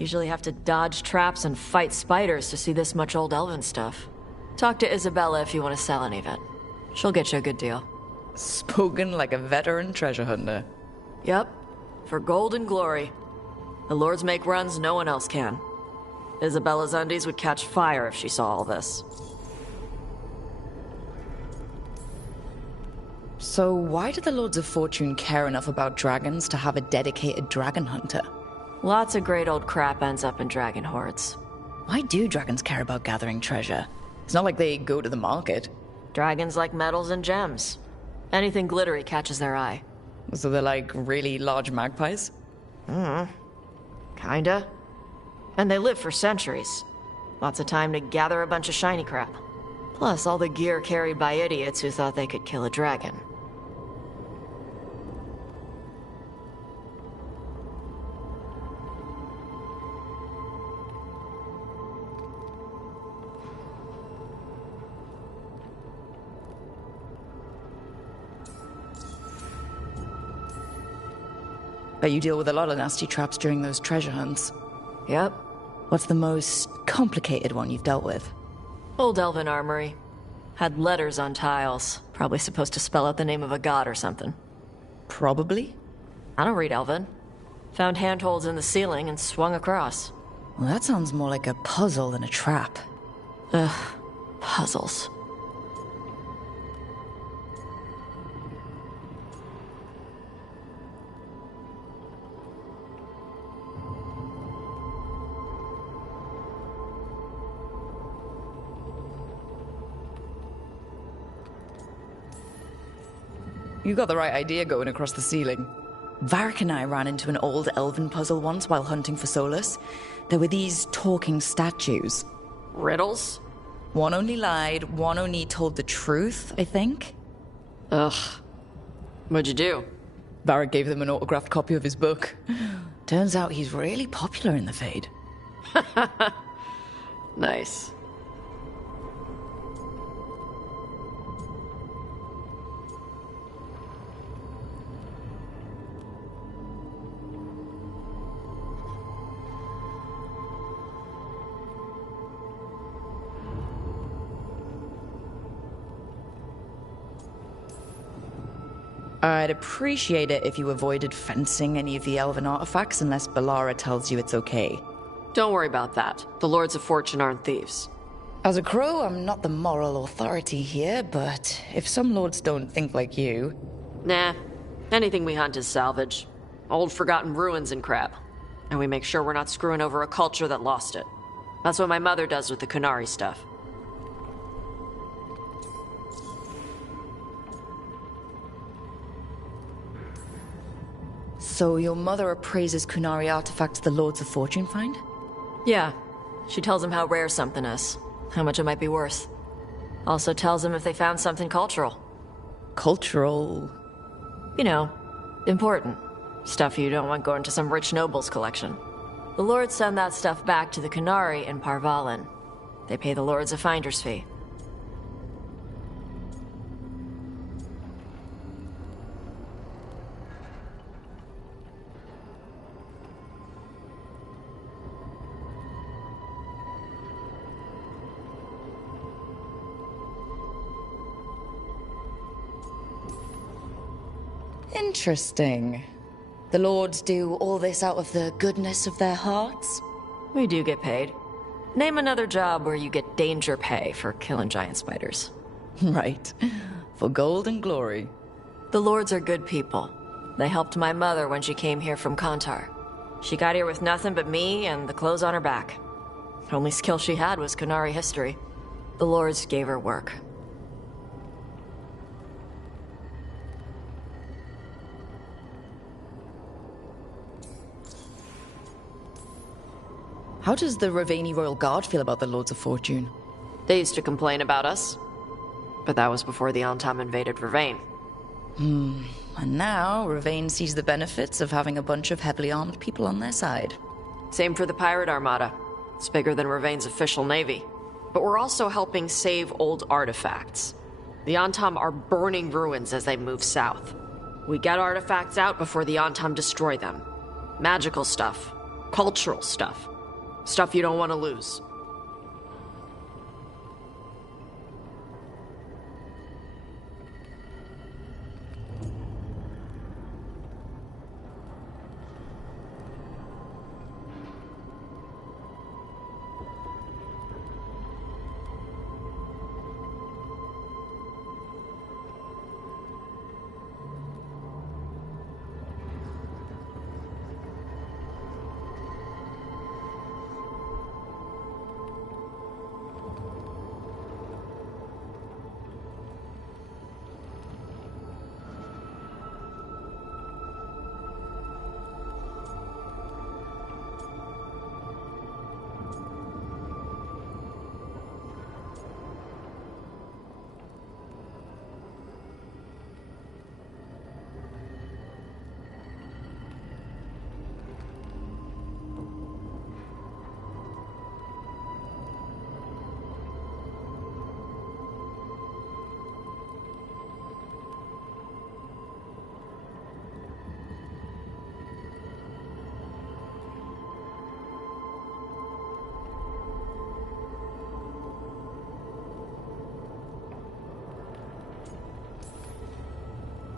Usually have to dodge traps and fight spiders to see this much old elven stuff. Talk to Isabella if you want to sell any of it. She'll get you a good deal. Spoken like a veteran treasure hunter. Yep. For gold and glory. The lords make runs no one else can. Isabella's undies would catch fire if she saw all this. So why do the Lords of Fortune care enough about dragons to have a dedicated dragon hunter? Lots of great old crap ends up in dragon hordes. Why do dragons care about gathering treasure? It's not like they go to the market. Dragons like metals and gems. Anything glittery catches their eye. So they're like really large magpies? Kinda. And they live for centuries. Lots of time to gather a bunch of shiny crap. Plus all the gear carried by idiots who thought they could kill a dragon. Bet you deal with a lot of nasty traps during those treasure hunts. Yep. What's the most complicated one you've dealt with? Old elven armory. Had letters on tiles. Probably supposed to spell out the name of a god or something. Probably? I don't read elven. Found handholds in the ceiling and swung across. Well, that sounds more like a puzzle than a trap. Ugh. Puzzles. You got the right idea going across the ceiling. Varric and I ran into an old elven puzzle once while hunting for Solus. There were these talking statues. Riddles? One only lied, one only told the truth, I think. Ugh. What'd you do? Varric gave them an autographed copy of his book. Turns out he's really popular in the Fade. Nice. I'd appreciate it if you avoided fencing any of the elven artifacts unless Bellara tells you it's okay. Don't worry about that. The Lords of Fortune aren't thieves. As a crow, I'm not the moral authority here, but if some lords don't think like you... Nah. Anything we hunt is salvage. Old forgotten ruins and crap. And we make sure we're not screwing over a culture that lost it. That's what my mother does with the Qunari stuff. So your mother appraises Qunari artifacts the Lords of Fortune find? Yeah. She tells them how rare something is, how much it might be worth. Also tells them if they found something cultural. Cultural? You know, important. Stuff you don't want going to some rich noble's collection. The Lords send that stuff back to the Qunari in Parvalin. They pay the Lords a finder's fee. Interesting. The Lords do all this out of the goodness of their hearts? We do get paid. Name another job where you get danger pay for killing giant spiders. Right. For gold and glory. The Lords are good people. They helped my mother when she came here from Kantar. She got here with nothing but me and the clothes on her back. Only skill she had was Qunari history. The Lords gave her work. How does the Ravani Royal Guard feel about the Lords of Fortune? They used to complain about us. But that was before the Antam invaded Ravane. And now, Ravane sees the benefits of having a bunch of heavily armed people on their side. Same for the Pirate Armada. It's bigger than Ravane's official navy. But we're also helping save old artifacts. The Antam are burning ruins as they move south. We get artifacts out before the Antam destroy them. Magical stuff. Cultural stuff. Stuff you don't want to lose.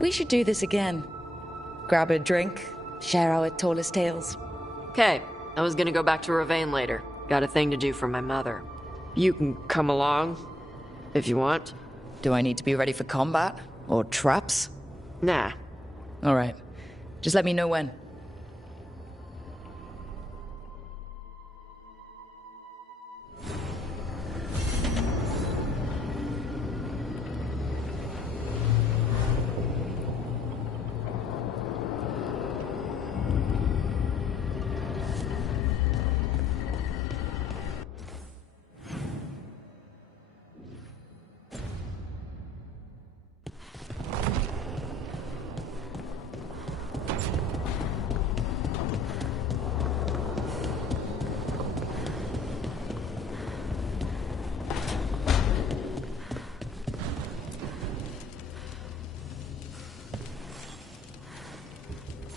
We should do this again. Grab a drink, share our tallest tales. Okay, I was gonna go back to Ravane later. Got a thing to do for my mother. You can come along, if you want. Do I need to be ready for combat? Or traps? Nah. Alright. Just let me know when.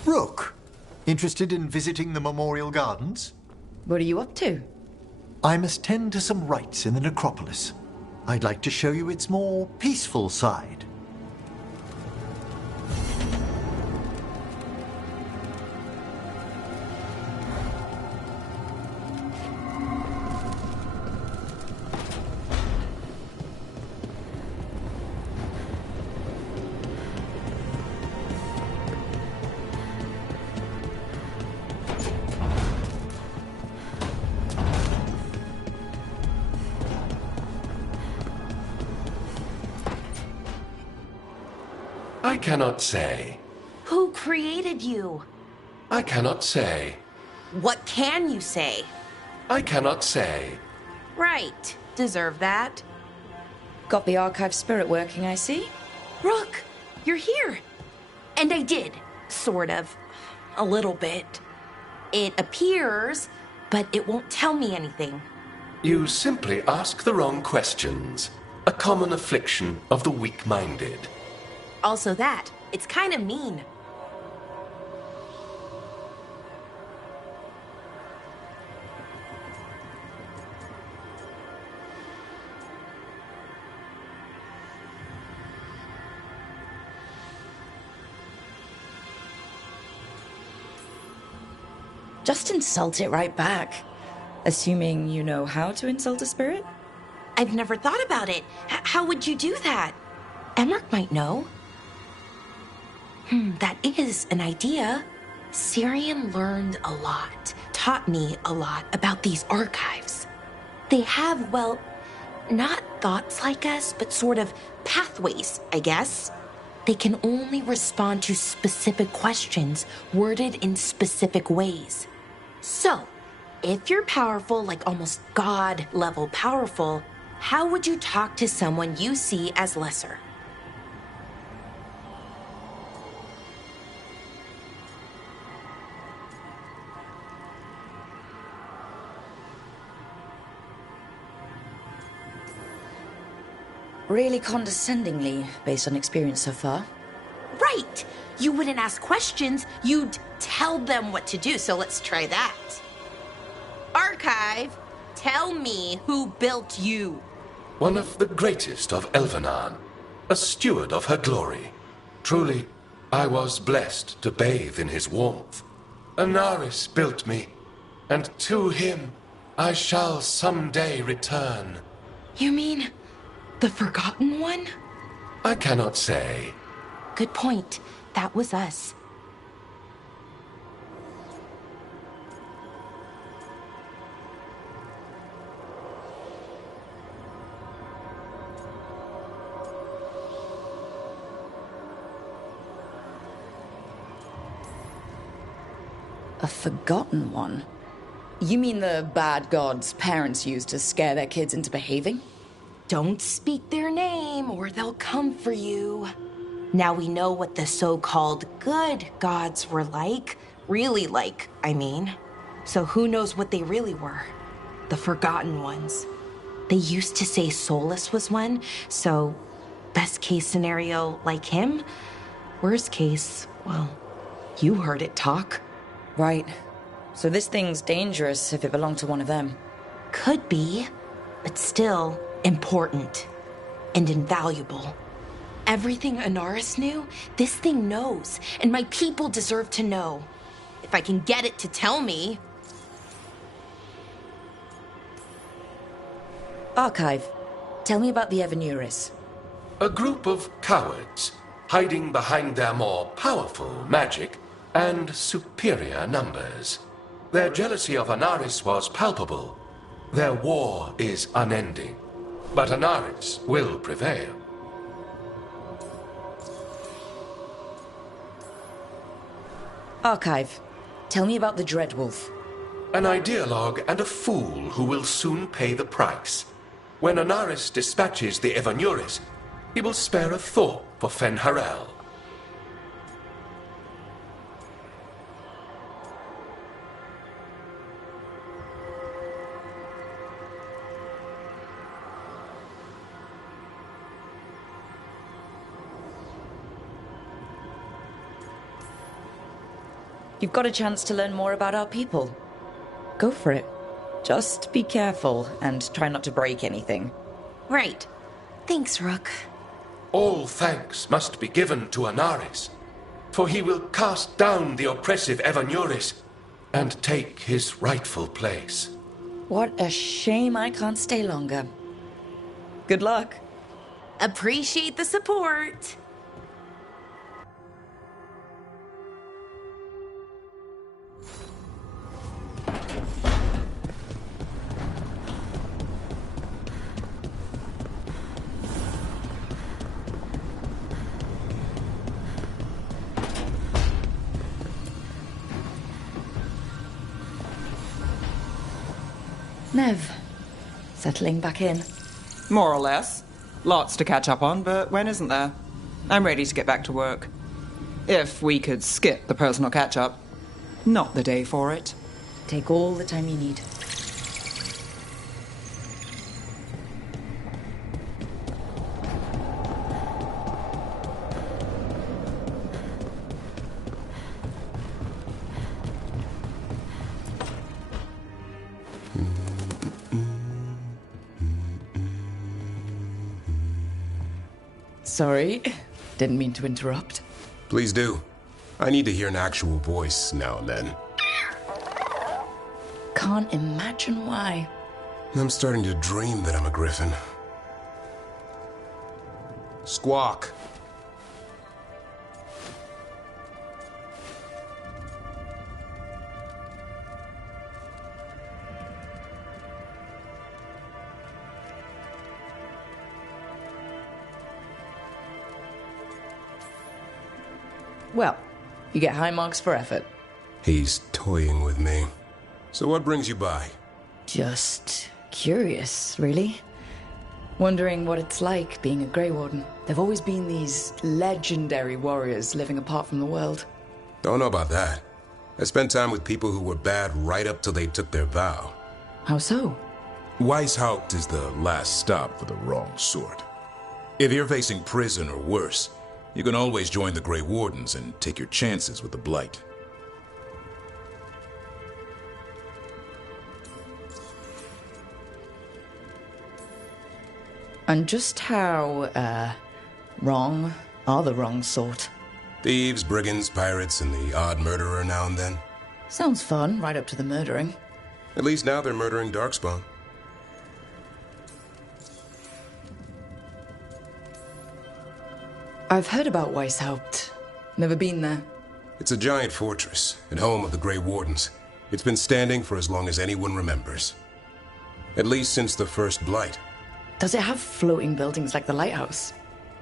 Rook, interested in visiting the Memorial Gardens? What are you up to? I must tend to some rites in the necropolis. I'd like to show you its more peaceful side. I cannot say. Who created you? I cannot say. What can you say? I cannot say. Right. Deserve that. Got the archive spirit working, I see. Rook, you're here. And I did. Sort of. A little bit. It appears, but it won't tell me anything. You simply ask the wrong questions. A common affliction of the weak-minded. Also that. It's kind of mean. Just insult it right back. Assuming you know how to insult a spirit? I've never thought about it. How would you do that? Emmerich might know. That is an idea. Syrian learned a lot, taught me a lot about these archives. They have, well, not thoughts like us, but sort of pathways, I guess. They can only respond to specific questions worded in specific ways. So, if you're powerful, like almost God-level powerful, how would you talk to someone you see as lesser? Really condescendingly, based on experience so far. Right! You wouldn't ask questions, you'd tell them what to do, so let's try that. Archive, tell me who built you. One of the greatest of Elvenan, a steward of her glory. Truly, I was blessed to bathe in his warmth. Anaris built me, and to him I shall someday return. You mean the Forgotten One? I cannot say. Good point. That was us. A Forgotten One? You mean the bad gods parents used to scare their kids into behaving? Don't speak their name or they'll come for you. Now we know what the so-called good gods were like. Really like, I mean. So who knows what they really were? The Forgotten Ones. They used to say Solus was one, so best case scenario, like him. Worst case, well, you heard it talk. Right. So this thing's dangerous if it belonged to one of them. Could be, but still important and invaluable. Everything Anaris knew, this thing knows, and my people deserve to know. If I can get it to tell me. Archive, tell me about the Evanuris. A group of cowards, hiding behind their more powerful magic and superior numbers. Their jealousy of Anaris was palpable. Their war is unending. But Anaris will prevail. Archive, tell me about the Dreadwolf. An ideologue and a fool who will soon pay the price. When Anaris dispatches the Evanuris, he will spare a thought for Fen'Harel. You've got a chance to learn more about our people. Go for it. Just be careful and try not to break anything. Right. Thanks, Rook. All thanks must be given to Anaris, for he will cast down the oppressive Evanuris and take his rightful place. What a shame I can't stay longer. Good luck. Appreciate the support. Nev, settling back in. More or less. Lots to catch up on, but when isn't there? I'm ready to get back to work. If we could skip the personal catch-up. Not the day for it. Take all the time you need. Sorry, didn't mean to interrupt. Please do. I need to hear an actual voice now and then. Can't imagine why. I'm starting to dream that I'm a griffin. Squawk. Well, you get high marks for effort. He's toying with me. So what brings you by? Just curious, really. Wondering what it's like being a Grey Warden. There've always been these legendary warriors living apart from the world. Don't know about that. I spent time with people who were bad right up till they took their vow. How so? Weishaupt is the last stop for the wrong sort. If you're facing prison or worse, you can always join the Grey Wardens and take your chances with the Blight. And just how, wrong are the wrong sort? Thieves, brigands, pirates, and the odd murderer now and then. Sounds fun, right up to the murdering. At least now they're murdering Darkspawn. I've heard about Weishaupt. Never been there. It's a giant fortress, and home of the Grey Wardens. It's been standing for as long as anyone remembers. At least since the first Blight. Does it have floating buildings like the lighthouse?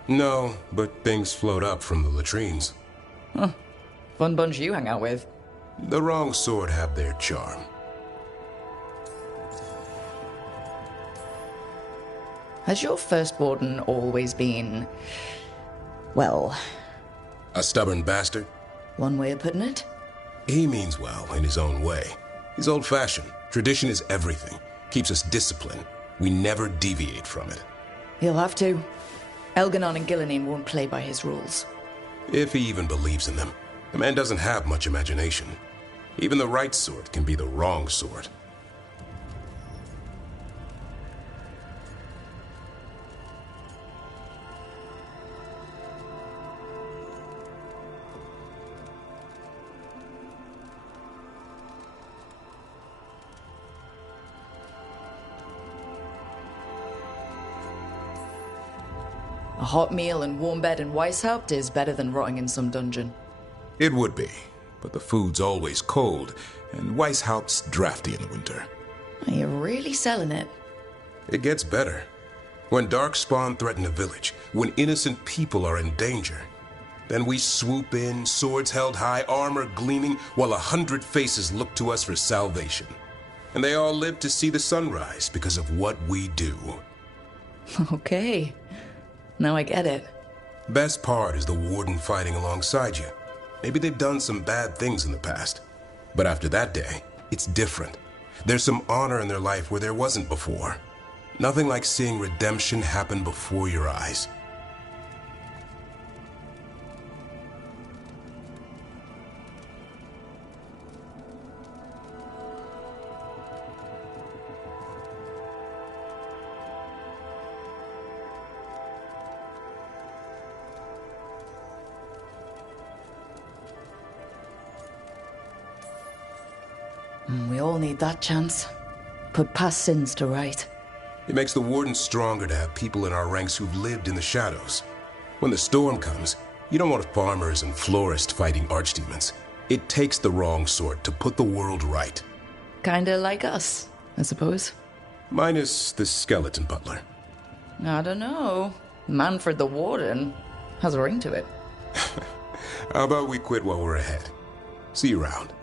No, but things float up from the latrines. Huh. Fun bunch you hang out with. The wrong sort have their charm. Has your first warden always been... well... a stubborn bastard? One way of putting it? He means well in his own way. He's old-fashioned. Tradition is everything. Keeps us disciplined. We never deviate from it. He'll have to. Elganon and Gillenane won't play by his rules. If he even believes in them. The man doesn't have much imagination. Even the right sort can be the wrong sort. A hot meal and warm bed in Weishaupt is better than rotting in some dungeon. It would be, but the food's always cold, and Weishaupt's drafty in the winter. Are you really selling it? It gets better. When Darkspawn threaten a village, when innocent people are in danger, then we swoop in, swords held high, armor gleaming, while 100 faces look to us for salvation. And they all live to see the sunrise because of what we do. Okay. Now I get it. Best part is the Warden fighting alongside you. Maybe they've done some bad things in the past. But after that day, it's different. There's some honor in their life where there wasn't before. Nothing like seeing redemption happen before your eyes. We all need that chance. Put past sins to right. It makes the Warden stronger to have people in our ranks who've lived in the shadows. When the storm comes, you don't want farmers and florists fighting archdemons. It takes the wrong sort to put the world right. Kinda like us, I suppose. Minus the skeleton butler. I don't know. Manfred the Warden has a ring to it. How about we quit while we're ahead? See you around.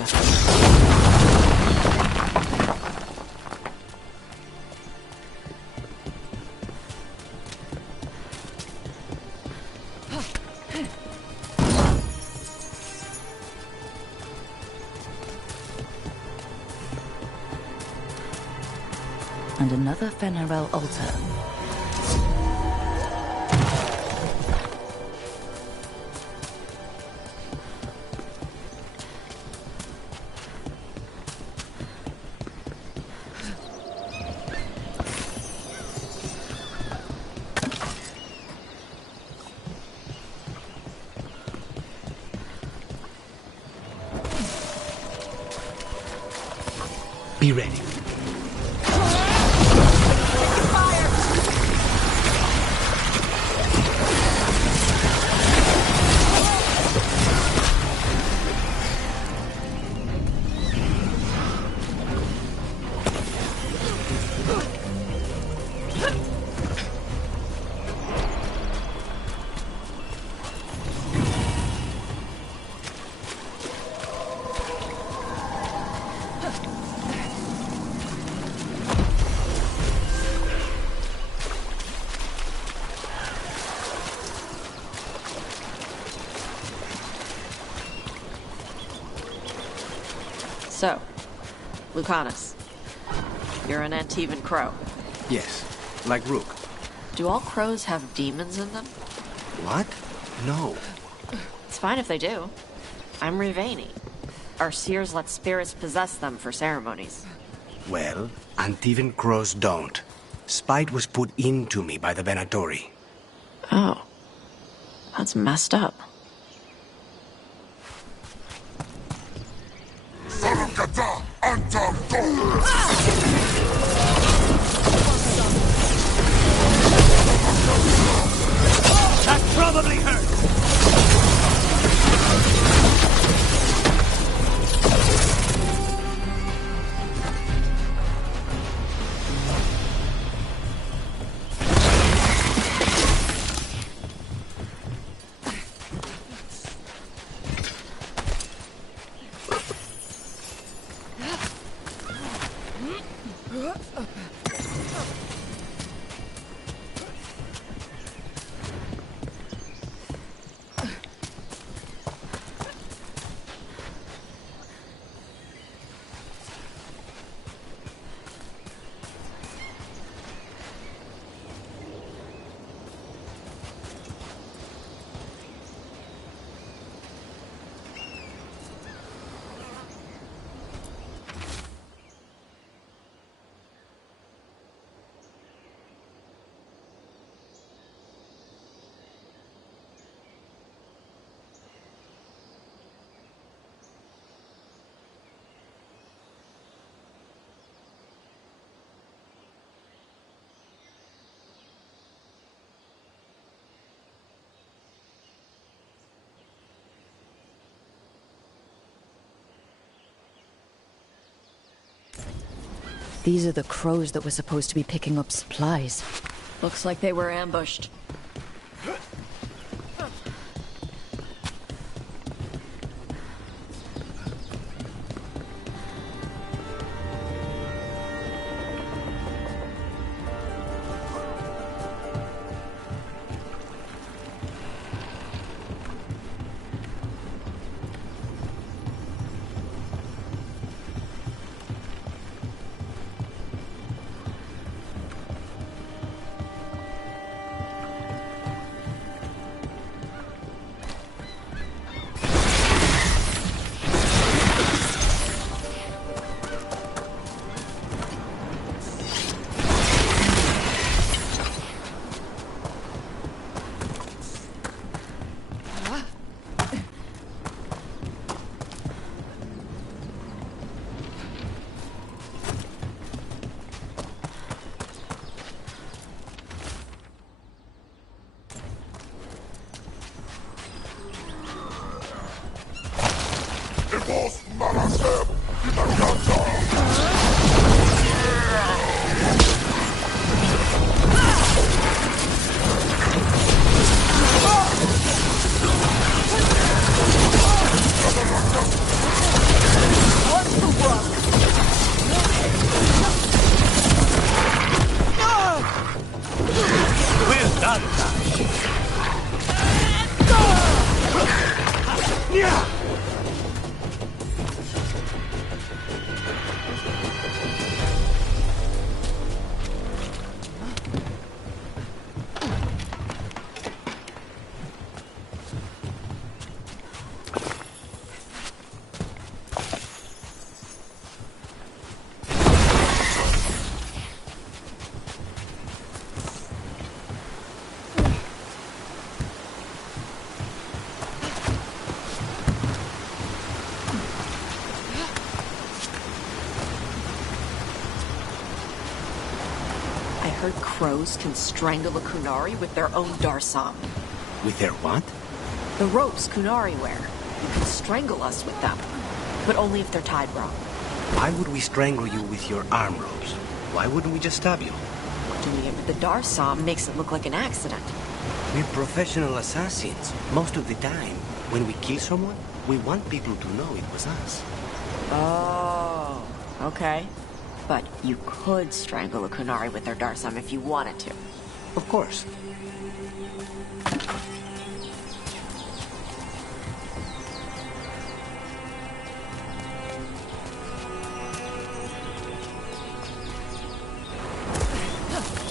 altar. And another Fenarel altar. Be ready. So, Lucanus, you're an Antivan crow. Yes, like Rook. Do all crows have demons in them? What? No. It's fine if they do. I'm Riveni. Our seers let spirits possess them for ceremonies. Well, Antivan crows don't. Spite was put into me by the Venatori. Oh. That's messed up. Sarukata Antam That probably hurt! These are the crows that were supposed to be picking up supplies. Looks like they were ambushed. heard crows can strangle a Kunari with their own Darsam. With their what? The ropes Kunari wear. You can strangle us with them, but only if they're tied wrong. Why would we strangle you with your arm ropes? Why wouldn't we just stab you? Doing it with the Darsam makes it look like an accident. We're professional assassins. Most of the time, when we kill someone, we want people to know it was us. Oh, okay. But you could strangle a Kunari with their Darsam if you wanted to. Of course.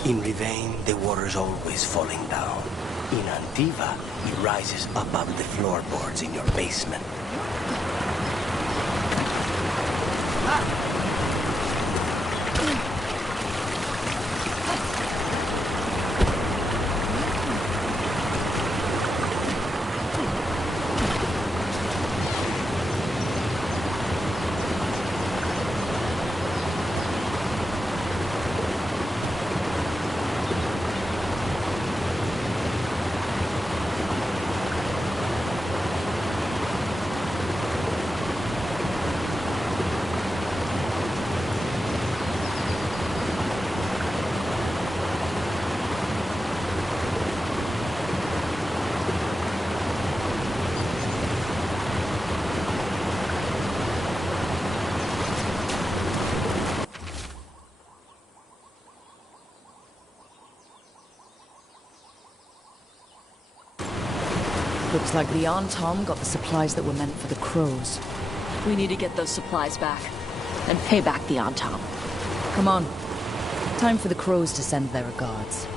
In Rivain, the water's always falling down. In Antiva, it rises above the floorboards in your basement. Looks like the Antom got the supplies that were meant for the crows. We need to get those supplies back, and pay back the Antom. Come on. Time for the crows to send their regards.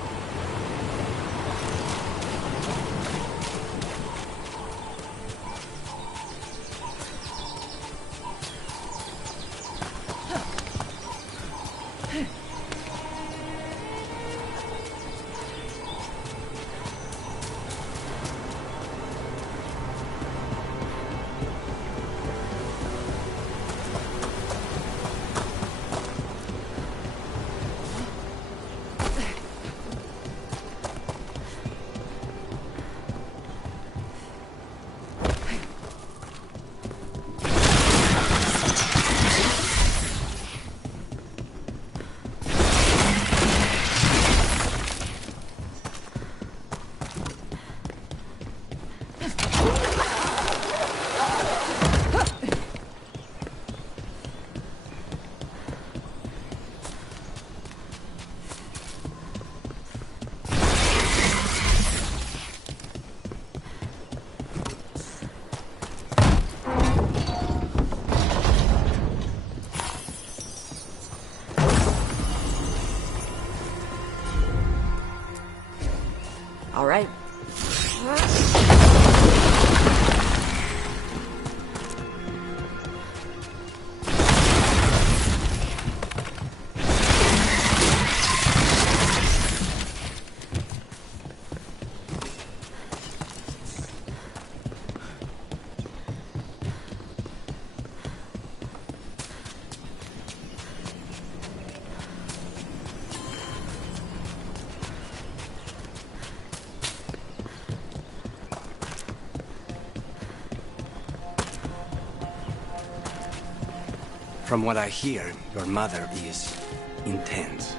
All right. From what I hear, your mother is intense.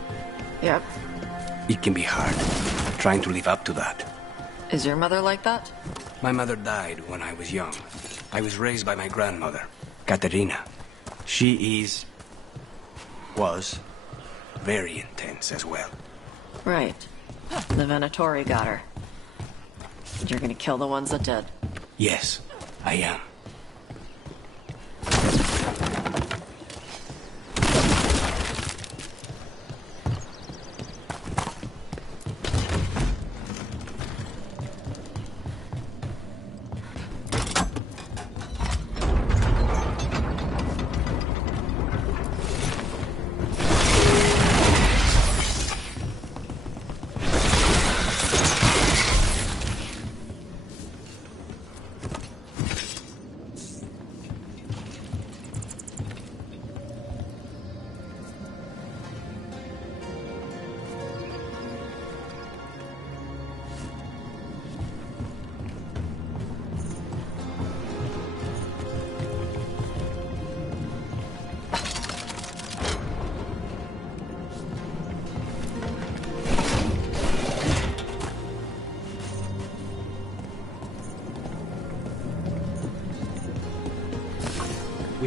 Yep. It can be hard, trying to live up to that. Is your mother like that? My mother died when I was young. I was raised by my grandmother, Katerina. She was very intense as well. Right. The Venatori got her. You're gonna kill the ones that did. Yes, I am.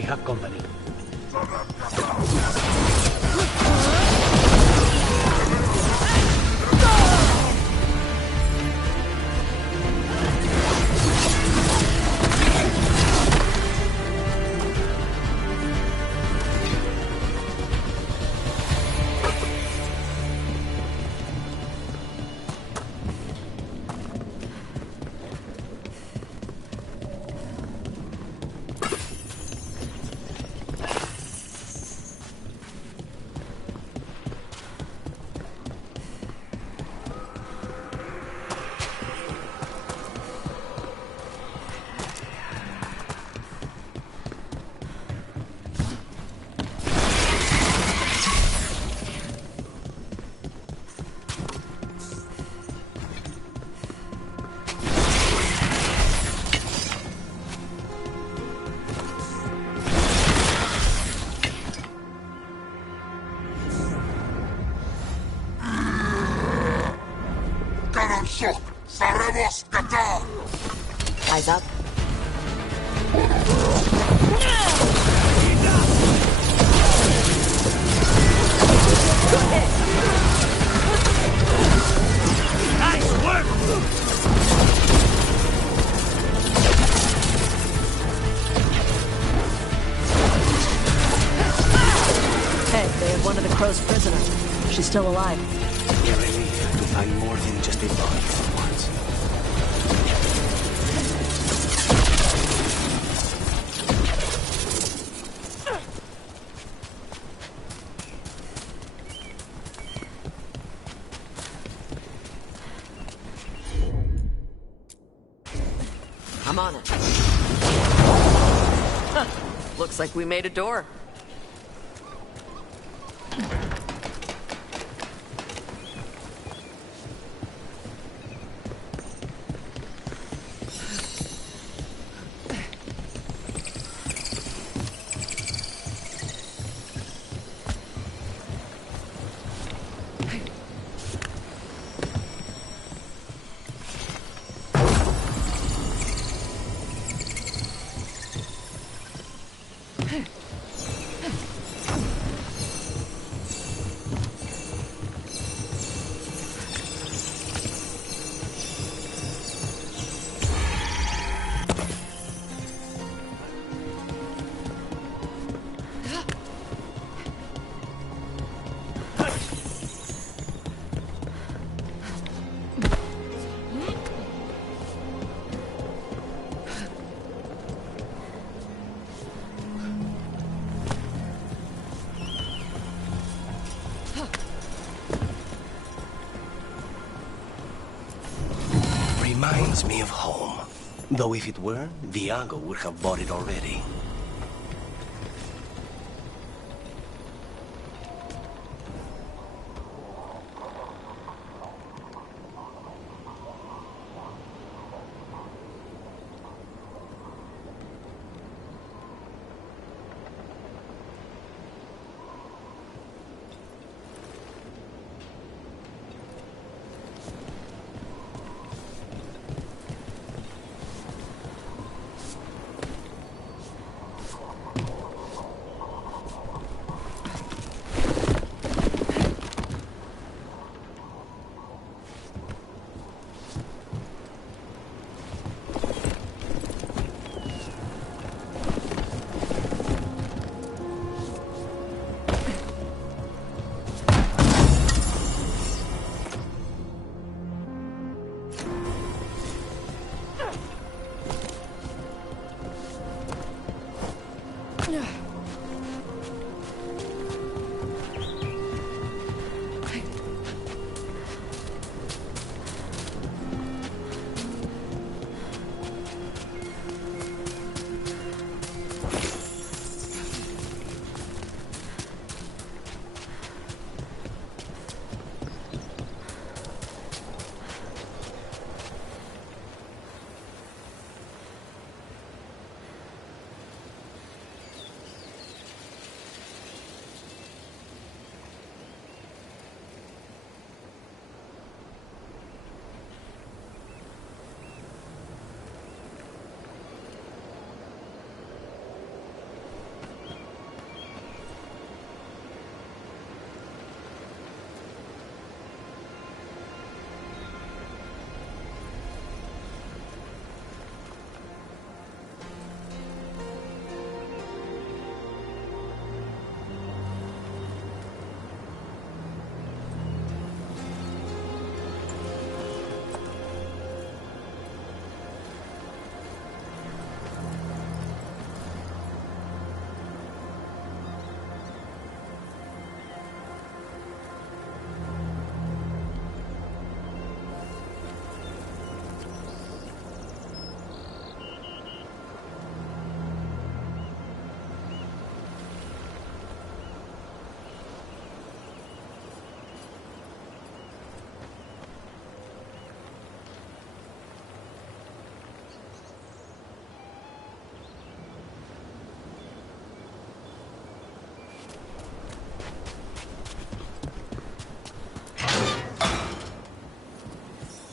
have company. Saremos Qatar! Eyes up. Nice work! Hey, they have one of the Crow's prisoner. She's still alive. A relief to find more than just a body for once. I'm on it. Huh. Looks like we made a door. Reminds me of home. Though if it were, Viago would have bought it already.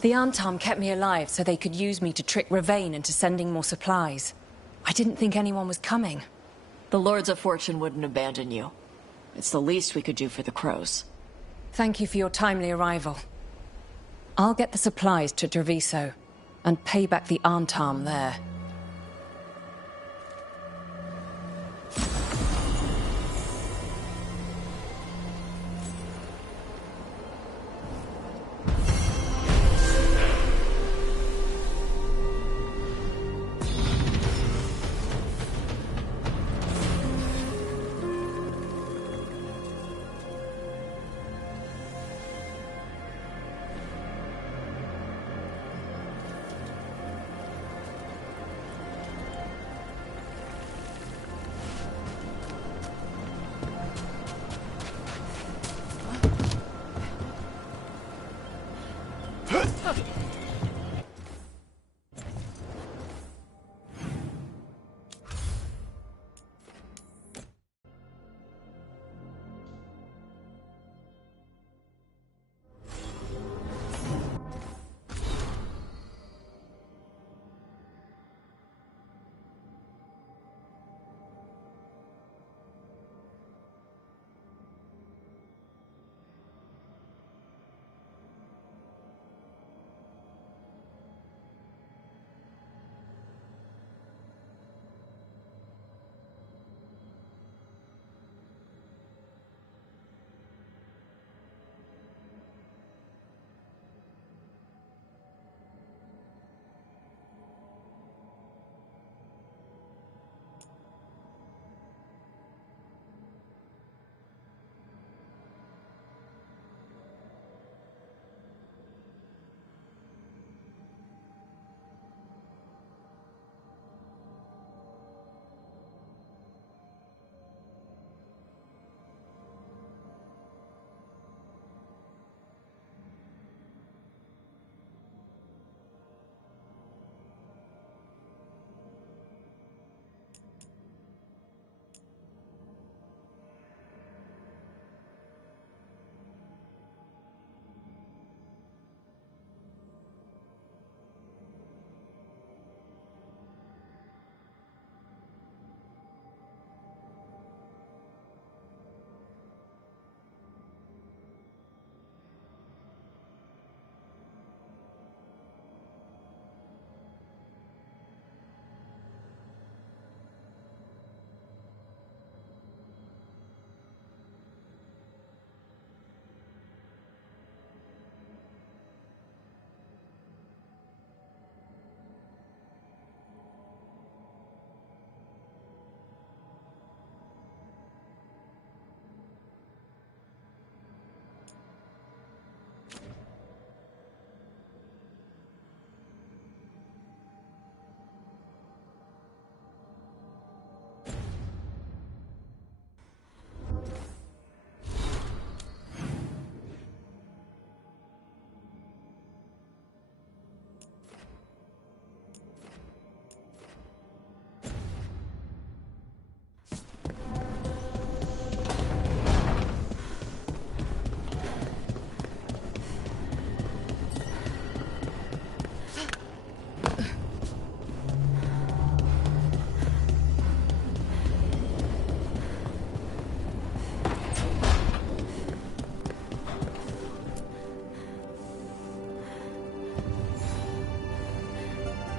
The Antam kept me alive so they could use me to trick Ravane into sending more supplies. I didn't think anyone was coming. The Lords of Fortune wouldn't abandon you. It's the least we could do for the Crows. Thank you for your timely arrival. I'll get the supplies to Treviso and pay back the Antam there.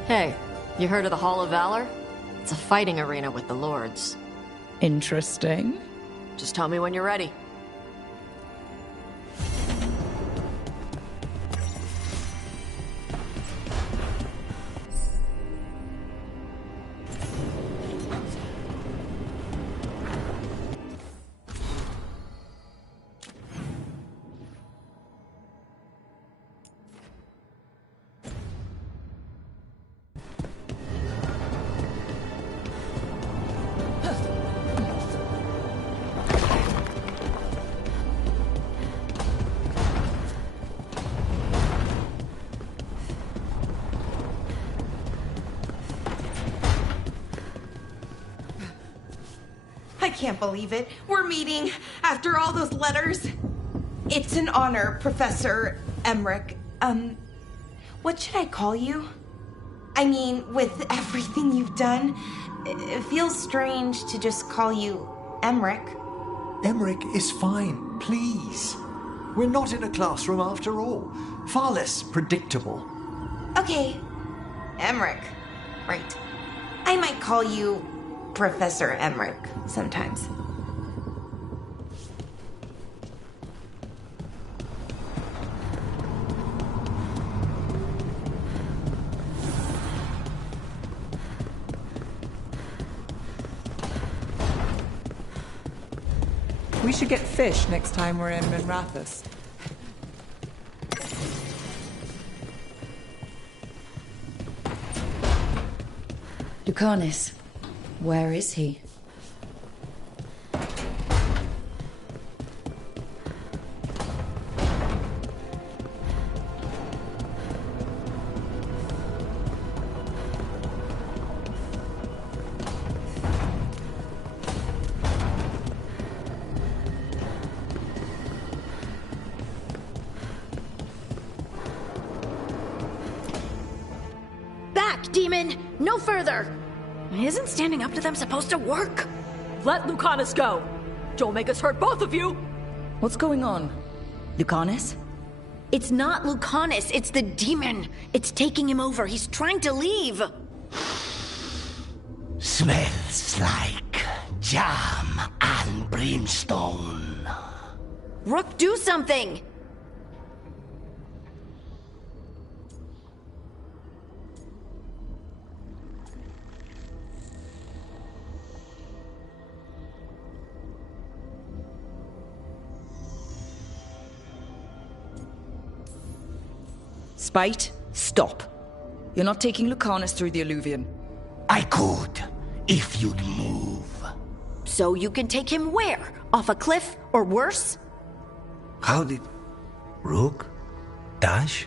Hey, you heard of the Hall of Valor? It's a fighting arena with the Lords. Interesting. Just tell me when you're ready. I can't believe it. We're meeting after all those letters. It's an honor, Professor Emmerich. what should I call you? I mean, with everything you've done, it feels strange to just call you Emmerich. Emmerich is fine, please. We're not in a classroom after all. Far less predictable. Okay, Emmerich. Right. I might call you Professor Emmerich sometimes. We should get fish next time we're in Minrathous. Lucanus, where is he? Back, demon! No further! Isn't standing up to them supposed to work? Let Lucanus go! Don't make us hurt both of you! What's going on? Lucanus? It's not Lucanus, it's the demon! It's taking him over, he's trying to leave! Smells like jam and brimstone. Rook, do something! Spite, stop. You're not taking Lucanus through the Alluvion. I could, if you'd move. So you can take him where? Off a cliff, or worse? How did... Rook? Dash?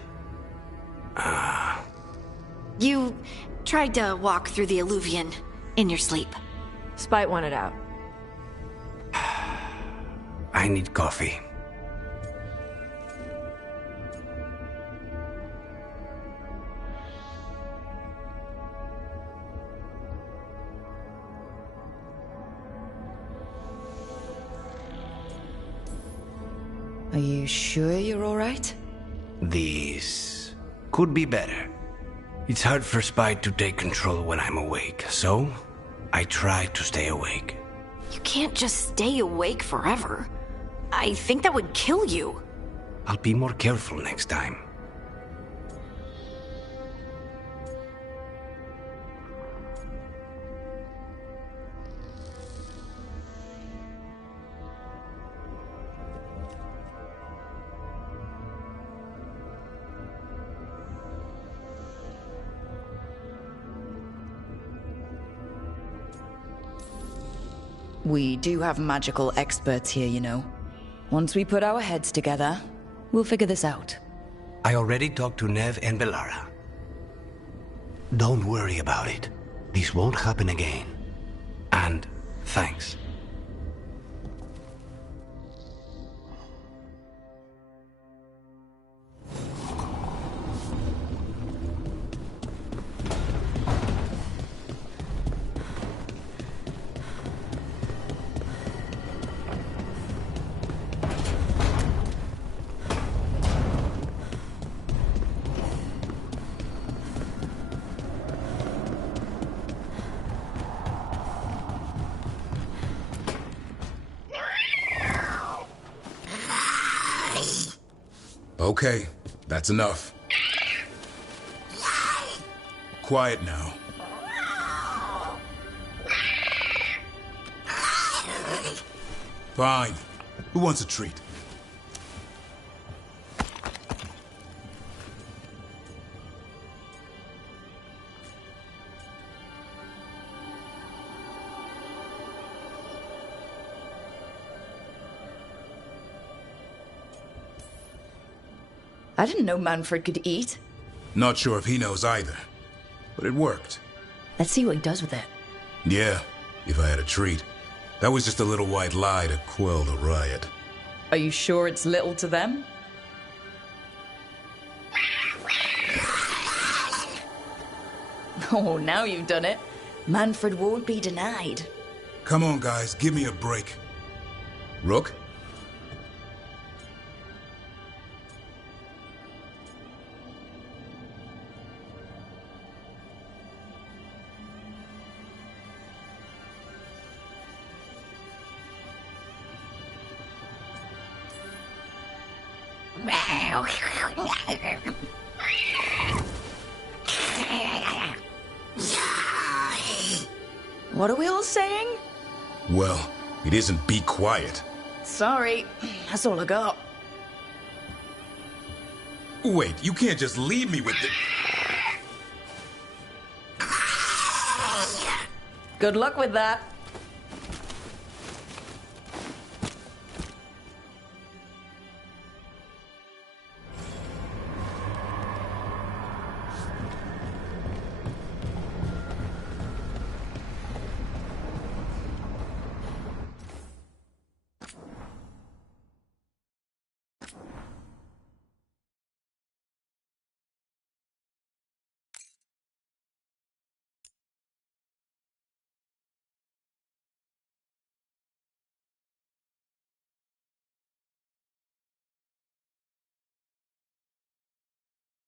You tried to walk through the Alluvion in your sleep. Spite wanted out. I need coffee. Are you sure you're all right? This could be better. It's hard for Spite to take control when I'm awake, so I try to stay awake. You can't just stay awake forever. I think that would kill you. I'll be more careful next time. We do have magical experts here, you know. Once we put our heads together, we'll figure this out. I already talked to Nev and Bellara. Don't worry about it. This won't happen again. And thanks. Okay, that's enough. Quiet now. Fine. Who wants a treat? I didn't know Manfred could eat. Not sure if he knows either, but it worked. Let's see what he does with it. Yeah, if I had a treat. That was just a little white lie to quell the riot. Are you sure it's little to them? Oh, now you've done it. Manfred won't be denied. Come on, guys, give me a break. Rook? What are we all saying? Well, it isn't be quiet. Sorry, that's all I got. Wait, you can't just leave me with the... Good luck with that.